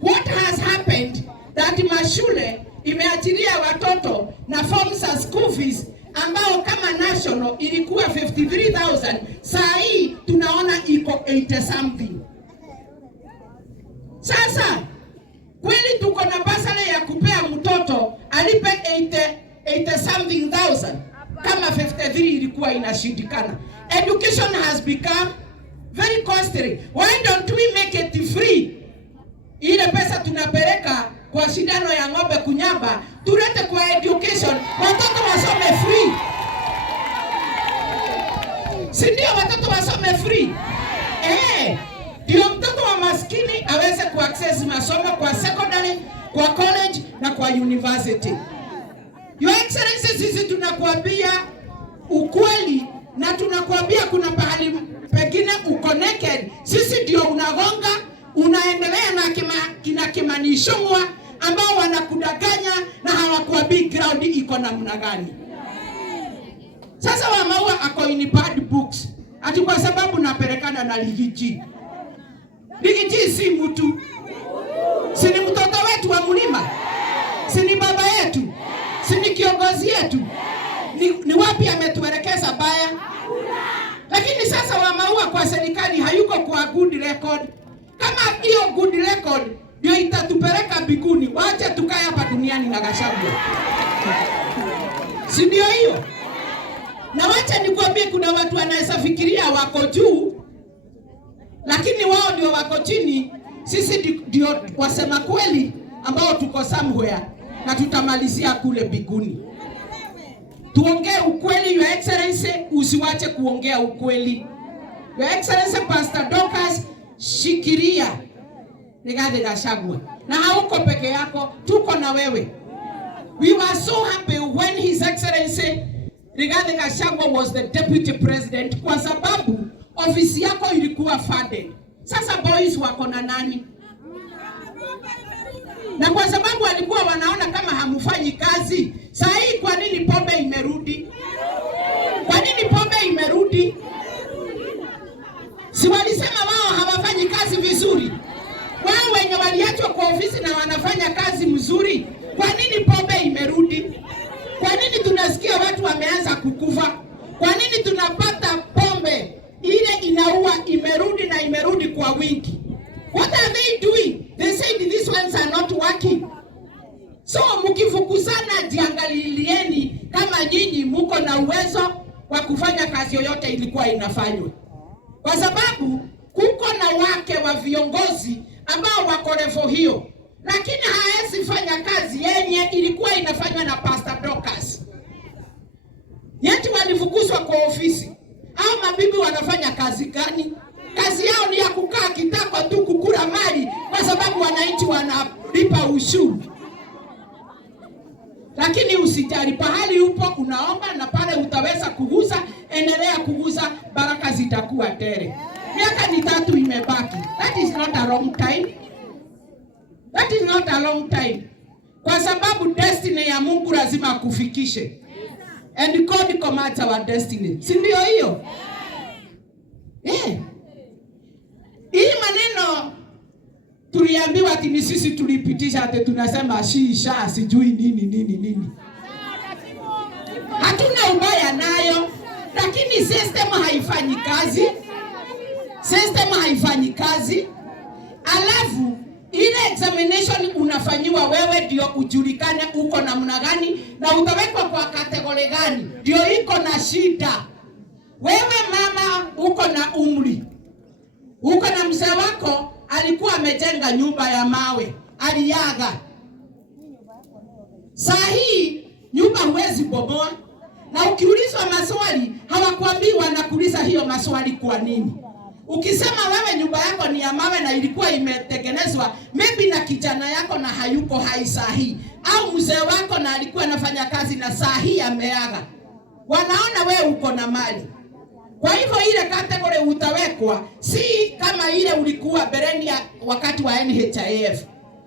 What has happened that mashule imeachilia watoto na forms za school fees ambao kama national ilikuwa 53,000, saa hii tunaona iko 80 something. Sasa kweli tuko na basala ya kupea mtoto alipe 80 something thousand kama 53 ilikuwa inashindikana. Education has become very costly. Why don't we make it free? Ile pesa tunapeleka kwa shindano ya ng'ombe kunyamba, tulete kwa education, watoto wasome free. Si ndio watoto wasome free? Ndio mtoto wa maskini aweze kuaccess masomo kwa secondary, kwa college na kwa university. Your Excellency, sisi tunakuambia ukweli na tunakuambia kuna pahali pengine uko naked. Sisi ndio unagonga, unaendelea na kina Kimani Ichung'wah ambao wanakudanganya na hawakuambii ground iko namna gani. Sasa Wamaua ako in bad books ati kwa sababu napelekana na Ligiji. Ligiji si mtu, si ni mtoto wetu wa mlima, si ni baba yetu, si ni kiongozi yetu. Ni wapi ametuelekeza baya? Lakini sasa Wamaua kwa serikali hayuko kwa good record. Kama hiyo good record ndio itatupeleka mbinguni, wacha tukae hapa duniani na Gachagua. Si ndio hiyo? Na wacha nikwambie, kuna watu wanaweza fikiria wako juu, lakini wao ndio wako chini. Sisi ndio wasema kweli ambao tuko somewhere na tutamalizia kule mbinguni. Tuongee ukweli, Your Excellency, usiwache kuongea ukweli. Your Excellency Pastor Dorcas, shikiria Rigathi Gachagua. Na hauko peke yako, tuko na wewe. We were so happy when His Excellency Rigathi Gachagua was the deputy president, kwa sababu ofisi yako ilikuwa funded. Sasa boys wako na nani? Na kwa sababu walikuwa wanaona kama hamufanyi kazi, saa hii kwa nini pombe imerudi? Kwa nini pombe imerudi? Si walisema wao hawafanyi kazi vizuri? Wao wenye waliachwa kwa ofisi na wanafanya kazi mzuri, kwa nini pombe imerudi? Kwa nini tunasikia watu wameanza kukufa? Kwa nini tunapata pombe ile inaua imerudi na imerudi kwa wingi? What are they doing? They said these ones are not working. So mkifukuzana, jiangalieni kama nyinyi muko na uwezo wa kufanya kazi yoyote ilikuwa inafanywa. Kwa sababu kuko na wake wa viongozi ambao wako level hiyo, lakini haezi fanya kazi yenye ilikuwa inafanywa na Pastor Dorcas. Yeti walifukuzwa kwa ofisi. Hao mabibi wanafanya kazi gani? Kazi yao ni ya kukaa kitako tu kukula mali kwa sababu wananchi wanalipa ushuru. Lakini usijali, pahali upo unaomba na pale utaweza kuguza, endelea kuguza, baraka zitakuwa tele. Miaka ni 3 imebaki. That is not a long time. That is not a long time. Kwa sababu destiny ya Mungu lazima akufikishe. And God commands our destiny. Si ndio hiyo? Hii maneno tuliambiwa ati ni sisi tulipitisha, ati tunasema shisha sijui nini. Hatuna ubaya nayo, lakini system haifanyi kazi. System haifanyi kazi. Alafu ile examination unafanyiwa wewe ndio ujulikane uko namna gani na utawekwa kwa kategori gani, ndio iko na shida. Wewe mama uko na umri, uko na mzee wako alikuwa amejenga nyumba ya mawe, aliaga. Saa hii nyumba huwezi bomoa, na ukiulizwa maswali hawakuambii wanakuuliza hiyo maswali kwa nini. Ukisema wewe nyumba yako ni ya mawe na ilikuwa imetengenezwa maybe na kijana yako na hayuko hai sahi, au mzee wako na alikuwa anafanya kazi na sahi ameaga, wanaona wewe uko na mali. Kwa hivyo ile kategori utawekwa si kama ile ulikuwa bereni ya wakati wa NHIF.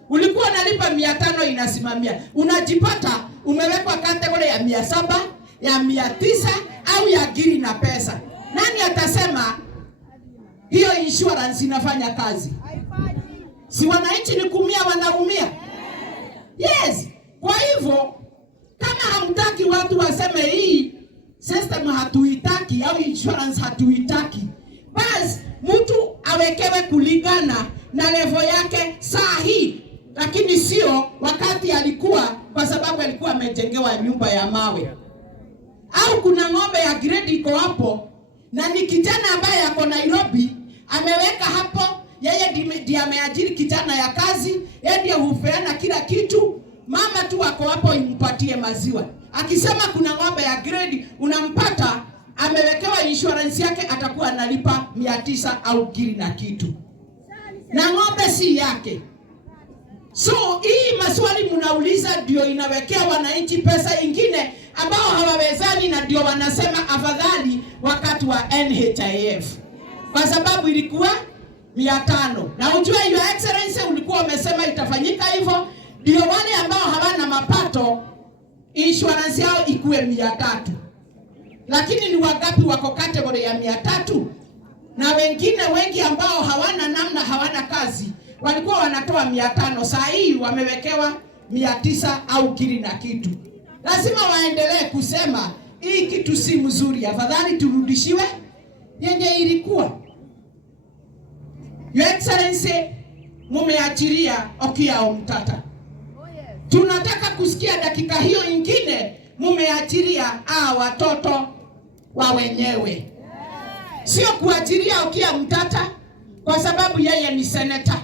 Ulikuwa unalipa 500 inasimamia. Unajipata umewekwa kategori ya 700, ya 900 au ya giri na pesa. Nani atasema hiyo insurance inafanya kazi? Si wananchi ni kumia wanaumia? Yes. Kwa hivyo kama hamtaki watu waseme hii system hatuitaki au insurance hatuitaki, basi mtu awekewe kulingana na level yake sahihi, lakini sio wakati alikuwa, kwa sababu alikuwa amejengewa nyumba ya mawe. Au kuna ng'ombe ya grade iko hapo na ni kijana ambaye ako Nairobi ameweka hapo, yeye ndiye ameajiri kijana ya kazi, yeye ndiye hupeana kila kitu, mama tu ako hapo impatie maziwa. Akisema kuna ng'ombe ya grade unampata amewekewa insurance yake, atakuwa analipa 900 au giri na kitu, na ng'ombe si yake. So hii maswali mnauliza ndio inawekea wananchi pesa ingine ambao hawawezani, na ndio wanasema afadhali wakati wa NHIF, kwa sababu ilikuwa 500. Na ujue Your Excellency ulikuwa umesema itafanyika hivyo, ndio wale ambao hawana mapato insurance yao ikuwe 300. Lakini ni wangapi wako category ya 300? Na wengine wengi ambao hawana namna, hawana kazi, walikuwa wanatoa 500, saa hii wamewekewa 900 au giri na kitu. Lazima waendelee kusema hii kitu si mzuri, afadhali turudishiwe yenye ilikuwa. Your Excellency, mumeachiria Okiya Omtata. Tunataka kusikia dakika hiyo ingine mumeachiria watoto wa wenyewe. Sio kuachiria Okiya Omtata kwa sababu yeye ni senator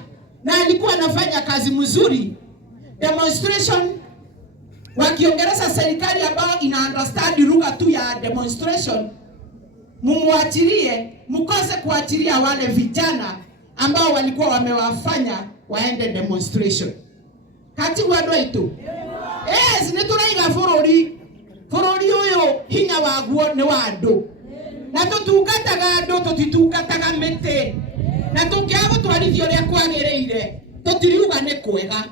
na alikuwa anafanya kazi mzuri. Demonstration wakiongeleza serikali ambao ina understand lugha tu ya demonstration, mumuachirie, mkose kuachiria wale vijana ambao walikuwa wamewafanya waende demonstration. Kati wado itu nituraiga bururi uyu hinya waguo ni wando, na tutungataga andu tutitungataga miti, na tungiaga gutwarithio ria kwagiriire tutiriuga ni kwega,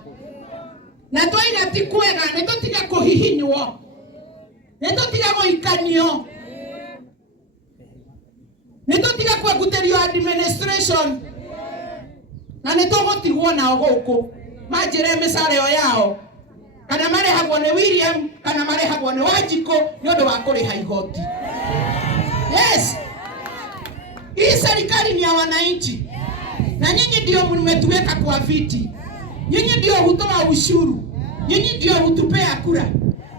na twaira ti kwega ni tutiga kuhihinywo, ni tutiga guikanio, ni tutiga kwagutirio administration, na ni tugutigwo nao guku majire misareo yao, kana marehagwo ni William kana marehagwo ni Wanjiko ni undu wa kuriha igoti. Yes, hii serikali ni ya wananchi, na nyinyi ndio mmetuweka kwa viti, nyinyi ndio hutoa ushuru, nyinyi ndio hutupea kura.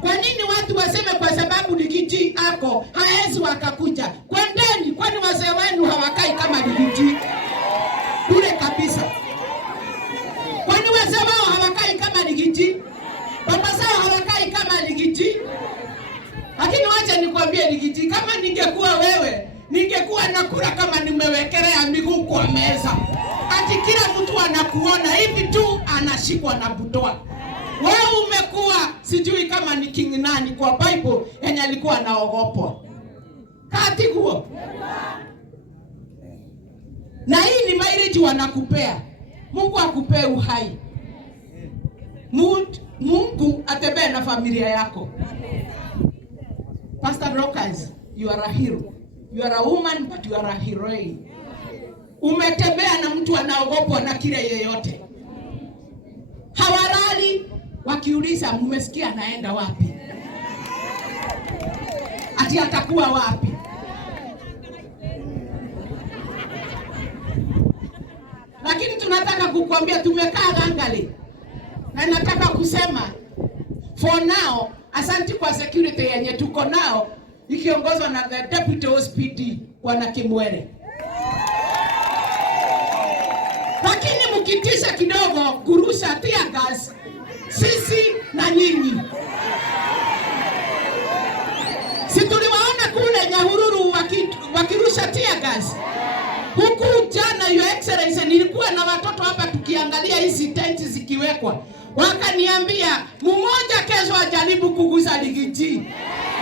Kwa nini watu waseme kwa sababu Ligiji ako haezi wakakuja? Kwendeni, kwani wazee wenu hawakai kama Ligiji? Kule kabisa. Kwani wazee wao hawakai kama Ligiji? Baba zao hawakai kama Ligiji? Lakini wacha nikwambie Ligiji, kama ningekuwa wewe, ningekuwa na kura kama nimewekelea miguu kwa meza. Ati kila mtu anakuona hivi tu anashikwa na butoa. Wewe umekuwa sijui kama ni king nani kwa Bible yenye alikuwa anaogopwa. Kati huo. Na hii ni mileage wanakupea. Mungu akupee uhai. Mungu atembee na familia yako. Pastor Dorcas, you are a hero. You are a woman but you are a heroine. Umetembea na mtu anaogopwa na kile yeyote. Hawarali wakiuliza mmesikia anaenda wapi? Ati atakuwa wapi? Lakini tunataka kukuambia tumekaa gangali. Na nataka kusema for now, asante kwa security yenye tuko nao ikiongozwa na the deputy OSPD Bwana Kimwere. Lakini mkitisha kidogo kurusha tear gas sisi na nyinyi. Si tuliwaona kule Nyahururu wakirusha tear gas. Huku nilikuwa na watoto hapa tukiangalia hizi tenti zikiwekwa, wakaniambia mmoja kesho ajaribu kugusa Ligiji.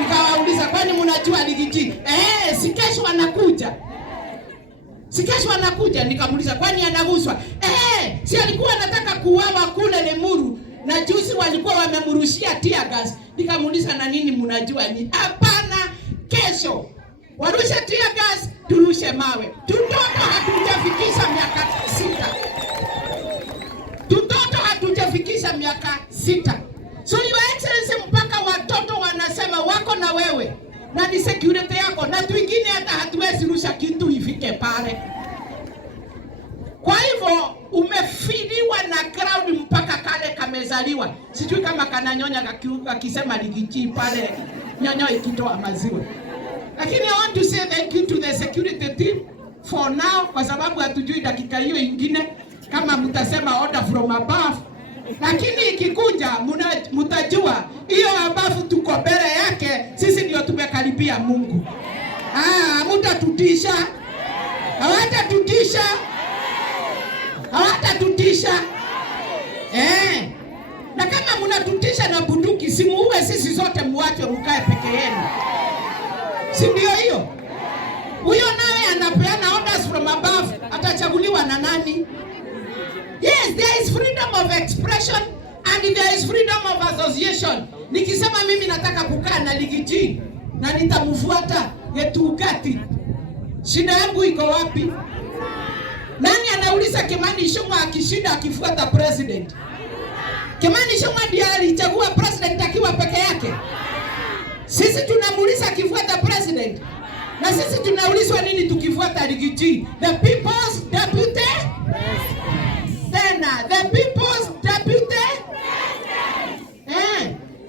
Nikawauliza, kwani mnajua Ligiji? Si kesho anakuja. Si kesho anakuja. Nikamuuliza, kwani anaguswa? Si alikuwa anataka kuuawa kule Limuru na juzi walikuwa wamemrushia tear gas. Nikamuuliza, na nini mnajua ni? Hapana, kesho warushe tear gas, turushe mawe. Tutoto hatujafikisha miaka 6. Tutoto hatujafikisha miaka 6. So your excellency, mpaka watoto wanasema wako na wewe na ni security yako, na twingine hata hatuwezi rusha kitu ifike pale. Kwa hivyo umefiliwa na crowd mpaka kale kamezaliwa. Sijui kama kananyonya akisema Ligiji pale nyonyo ikitoa maziwa. Lakini I want to say thank you to the security team for now, kwa sababu hatujui dakika hiyo ingine kama mtasema order from above. Lakini ikikuja mtajua hiyo above tuko mbele yake, sisi ndio tumekaribia Mungu. Mtatutisha. Hawatatutisha. Hawatatutisha. Na kama mnatutisha na bunduki, simuue sisi zote, muache mkae peke yenu. Si ndio hiyo? Huyo naye anapeana orders from above, atachaguliwa na nani? Yes, there is freedom of expression and there is freedom of association. Nikisema mimi nataka kukaa na Ligiji na nitamfuata Getugati, shida yangu iko wapi? Nani anauliza Kimani Ichung'wah akishinda akifuata president? Kimani Ichung'wah ndiye alichagua president akiwa peke yake. Sisi tunamuuliza akifuata president. Na sisi tunaulizwa nini tukifuata Ligiji? The people's deputy? Tena, the people's deputy?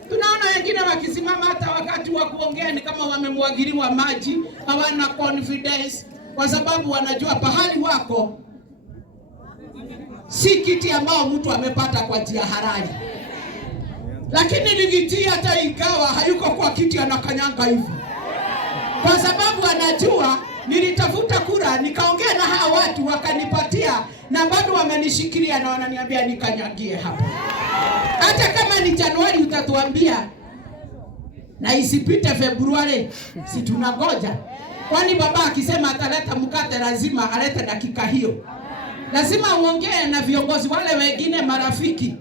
Tunaona wengine wakisimama hata wakati wa kuongea ni kama wamemwagiliwa maji, hawana confidence, kwa sababu wanajua pahali wako si kiti ambao mtu amepata kwa njia halali. Lakini Ligiji hata ikawa hayuko kwa kiti anakanyanga hivi, kwa sababu anajua nilitafuta kura nikaongea na hawa watu wakanipatia, na bado wamenishikilia na wananiambia nikanyagie hapa. Hata kama ni Januari utatuambia na isipite Februari, si tunangoja? Kwani baba akisema ataleta mkate lazima alete dakika hiyo. Lazima uongee na viongozi wale wengine marafiki.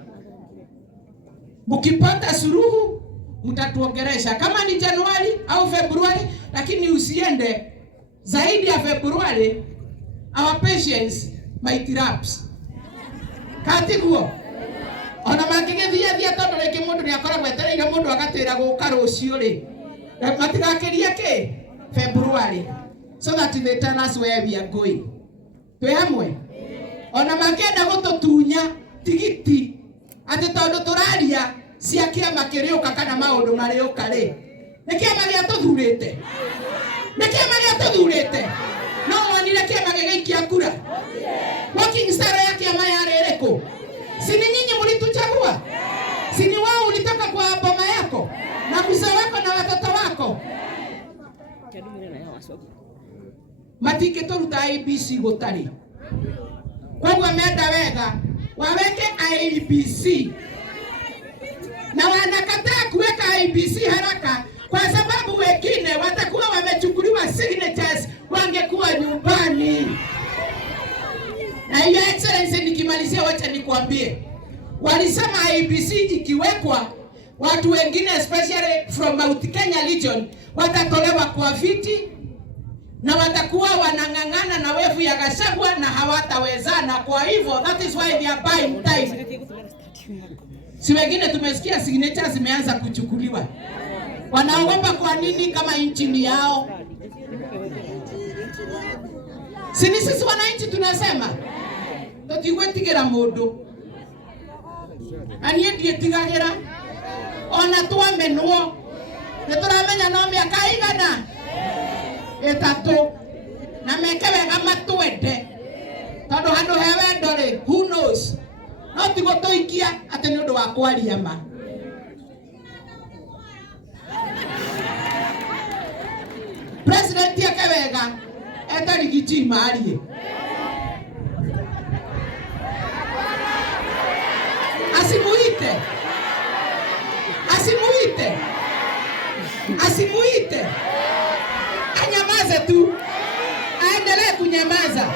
Mkipata suluhu mtatuongeresha kama ni Januari au Februari, lakini usiende zaidi ya Februari. Our patience might lapse. Katiguo ona mangigithia tondu riki mundu ni akora gwetereire mundu agatira guka rucio ri matigakiria ki February, so that they tell us where we are going. Twe hamwe ona mangenda gututunya tigiti ati tondu turaria cia kiama kiriuka kana maundu mariuka ri ni kiama gia tuthurite, ni kiama gia tuthurite. No wonire kiama gigikia kura working star ya kiama yarereko? Si ni nyinyi mlituchagua? Si ni wao ulitaka kwa boma yako na mzee wako na watoto wako? Matike toruta IBC gutari. Kwa hivyo meda wega waweke IBC, na wanakataa kuweka IBC haraka kwa sababu wengine watakuwa wamechukuliwa signatures wangekuwa nyumbani. Na Your Excellency, nikimalizia wacha nikwambie, walisema IBC ikiwekwa watu wengine especially from Mount Kenya region watatolewa kwa viti na watakuwa wanang'ang'ana na wevu ya Gachagua na hawatawezana. Kwa hivyo that is why they are buying time. Si wengine tumesikia signatures zimeanza kuchukuliwa. Wanaogopa kwa nini kama nchi ni yao? Si ni sisi wananchi tunasema tutigwetigera mundu anie ndietigagira ona twamenwo na turamenya no miaka igana etatu na meke wega matwende tondu handu he wendo ri who knows no tigo tuikia ati ni undu wa kwaria ma. President yake wega eta Ligiji marie Asimuite. Anyamaze tu. Aendelee kunyamaza.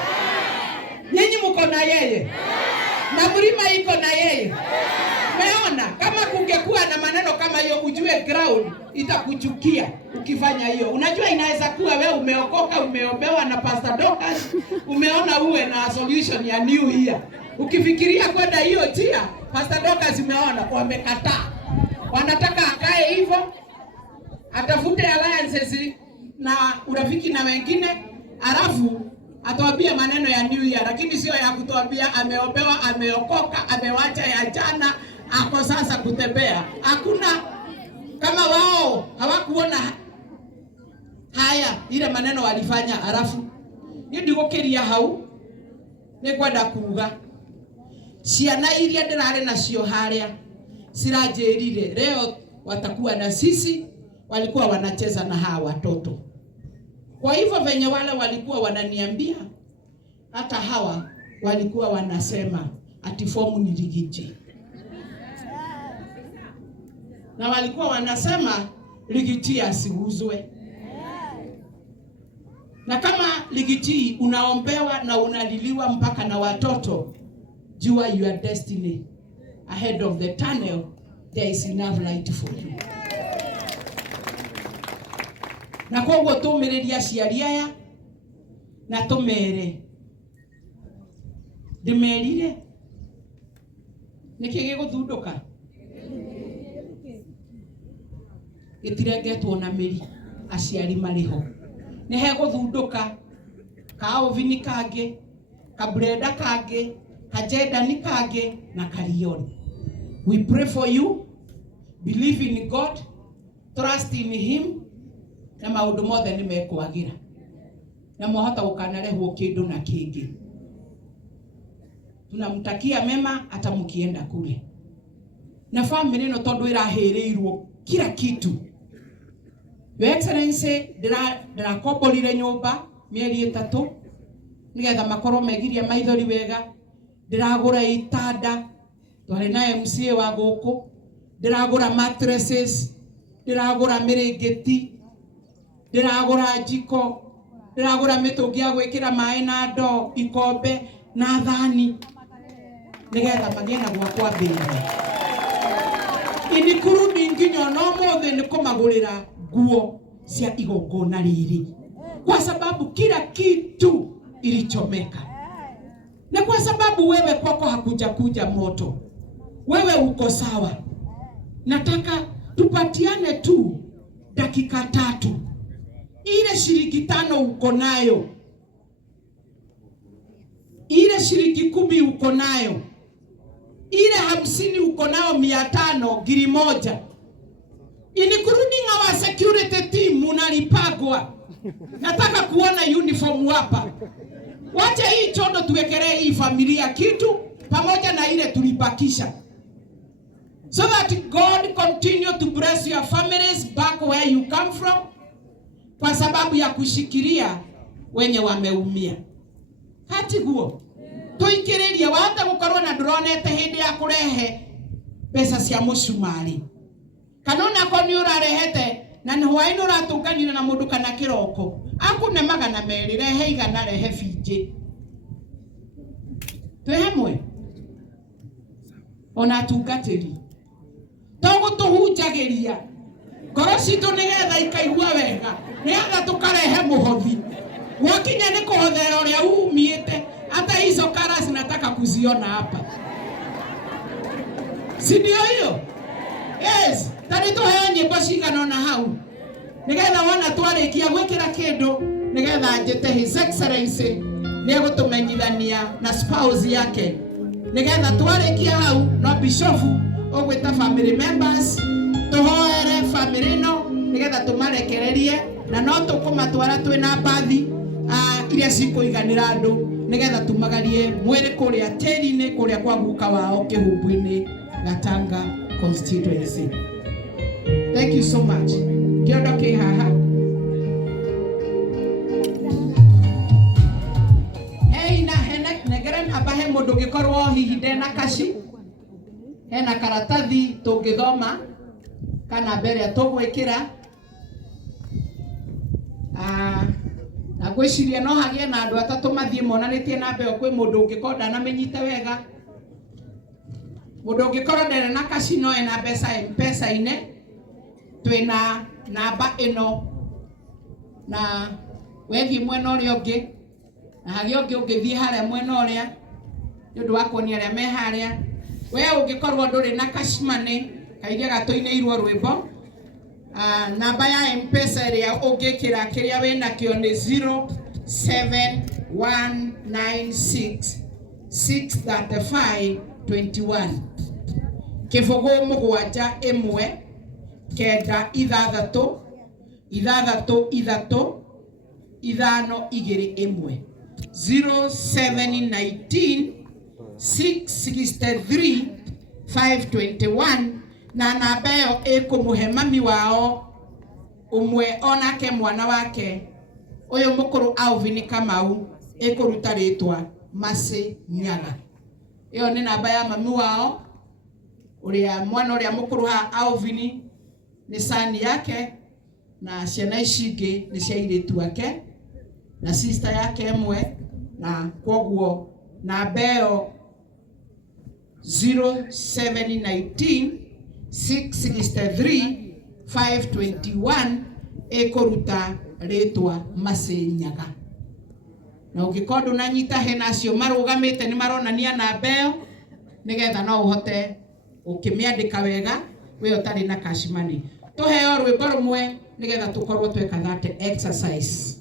Nyinyi mko na yeye. Na mlima iko na yeye. Umeona? Kama kungekuwa na maneno kama hiyo, ujue ground itakuchukia ukifanya hiyo. Unajua inaweza kuwa wewe umeokoka, umeombewa na Pastor Dorcas, umeona uwe na solution ya new year. Ukifikiria kwenda hiyo njia, Pastor Dorcas umeona wamekataa. Wanataka akae hivyo, atafute alliances na urafiki na wengine, alafu atuambie maneno ya new year, lakini sio ya kutuambia ameombewa, ameokoka, amewacha ya jana, ako sasa kutembea. Hakuna. Kama wao hawakuona haya ile maneno walifanya, alafu ni ndigukiria hau ni kwenda kuuga ciana iria ndirare nacio haria sirajirire leo watakuwa na sisi, walikuwa wanacheza na hawa watoto. Kwa hivyo venye wale walikuwa wananiambia, hata hawa walikuwa wanasema ati fomu ni Rigiji. Na walikuwa wanasema Rigiji asiuzwe. Na kama Rigiji unaombewa na unaliliwa mpaka na watoto, jua your destiny ahead of the tunnel, there is enough light for you. Na kwa hivyo tumiriria aciari aya na tumere ndimerire niki giguthunduka gitirengetwo na miri aciari mariho ni he guthunduka ka ovini kange ka brenda kange ka jedani kange na karioni. We pray for you, believe in God, trust in him, na maundu mothe ni mekwagira na mwahota gukanarehwo kindu na kingi. Tunamtakia mema hata mkienda kule. Na family no tondu irahirirwo kila kitu. Your Excellency ndirakomborire nyumba mieri 3 nigetha makorwo megiria maithori wega. Ndiragura itanda twari na MCA wa guku, ndiragura mattresses, ndiragura mirengeti, ndiragura jiko, ndiragura mitungi ya gwikira mai na ndo, ikombe na thani nigetha magena gwakwa mbere. Inikurudi nginyo no mothe ni kumagurira nguo cia igongona riri, kwa sababu kila kitu ilichomeka. Na kwa sababu wewe kwako hakuja kuja moto, wewe uko sawa. Nataka tupatiane tu dakika 3. Ile shilingi 5 uko nayo, ile shilingi 10 uko nayo, ile 50 uko nayo, 500 giri moja. Including our security team unalipagwa. Nataka kuona uniform hapa. Wacha hii chondo tuwekelee hii familia kitu pamoja na ile tulibakisha. So that God continue to bless your families back where you come from, kwa sababu ya kushikilia wenye wameumia. Hati guo tuikiririe wata gukorwo na ndronete hindi ya kurehe pesa cia mucumari. Kanona ko ni urarehete na ni hwaini uratunganira na mundu kana kiroko. Akune 200 rehe 100 rehe fije. Twe hamwe. Ona tungatiri. Togo tuhunjagiria. Ngoro citu nigetha ikaigua wega. Nigetha tukarehe muhothi. Wakinya ni kuhothera uria umiite. Hata hizo kara zinataka kuziona hapa. Si ndio hiyo? Yes. Tani tuhe nyimbo cigana na hau. Nigetha wana twarikia gwikira kindu, nigetha njite His Excellency ni gutumenyithania na spouse yake. Nigetha twarikia hau no bishop ogwita family members tuhoere family no nigetha tumarekererie na no tukumatwara twina bathi iria cikuiganira andu nigetha tumagarie mwiri kuria teri-ini kuria kwa guka wao kihumbu-ini Gatanga constituency. Thank you so much. Kiondo ke haha. Hey na henek negeren abahe mundu gikorwo hihi ndena kashi. hena karatathi tungithoma kana mbere tugwikira na gwiciria no hagie na andu atatu mathie monanitie na mbeo kwi mundu ungikorwo na menyite wega, mundu ungikorwo ndere na casino ena mbeca M-Pesa ine twina namba ino na wethi mwena uria ungi na hagi ungi ungithie haria mwena uria ndu wa kuonia aria me haria. We ungikorwo nduri na cash money kaige gatuineirwo rwimbo namba ya M-Pesa iria ungikira kiria wina kio ni 0796635635 kibugu mugwanja imwe kenda ithathatu ithathatu ithatu ithano igiri imwe 0719 663 521 na namba ĩyo ĩkũmũhe mami wao umwe onake mwana wake uyu mukuru Alvin Kamau ĩkũruta rĩtwa Mercy Nyaga. Ĩyo nĩ namba ya mami wao uria mwana uria mukuru ha Alvin ni sani yake na ciana ici ingĩ nĩ cia airĩtu ake na sister yake ĩmwe, na kwoguo namba ĩyo 0719 663 521 ĩkũruta rĩtwa Mercy Nyaga. Na ũngĩkorwo ndũnanyita hena acio marũgamĩte nĩ maronania namba ĩyo nĩgetha no ũhote ũkĩmĩandĩka wega we ũtarĩ na cash money. Tũheo rwĩmbo rũmwe nĩgetha tũkorwo tweka that exercise.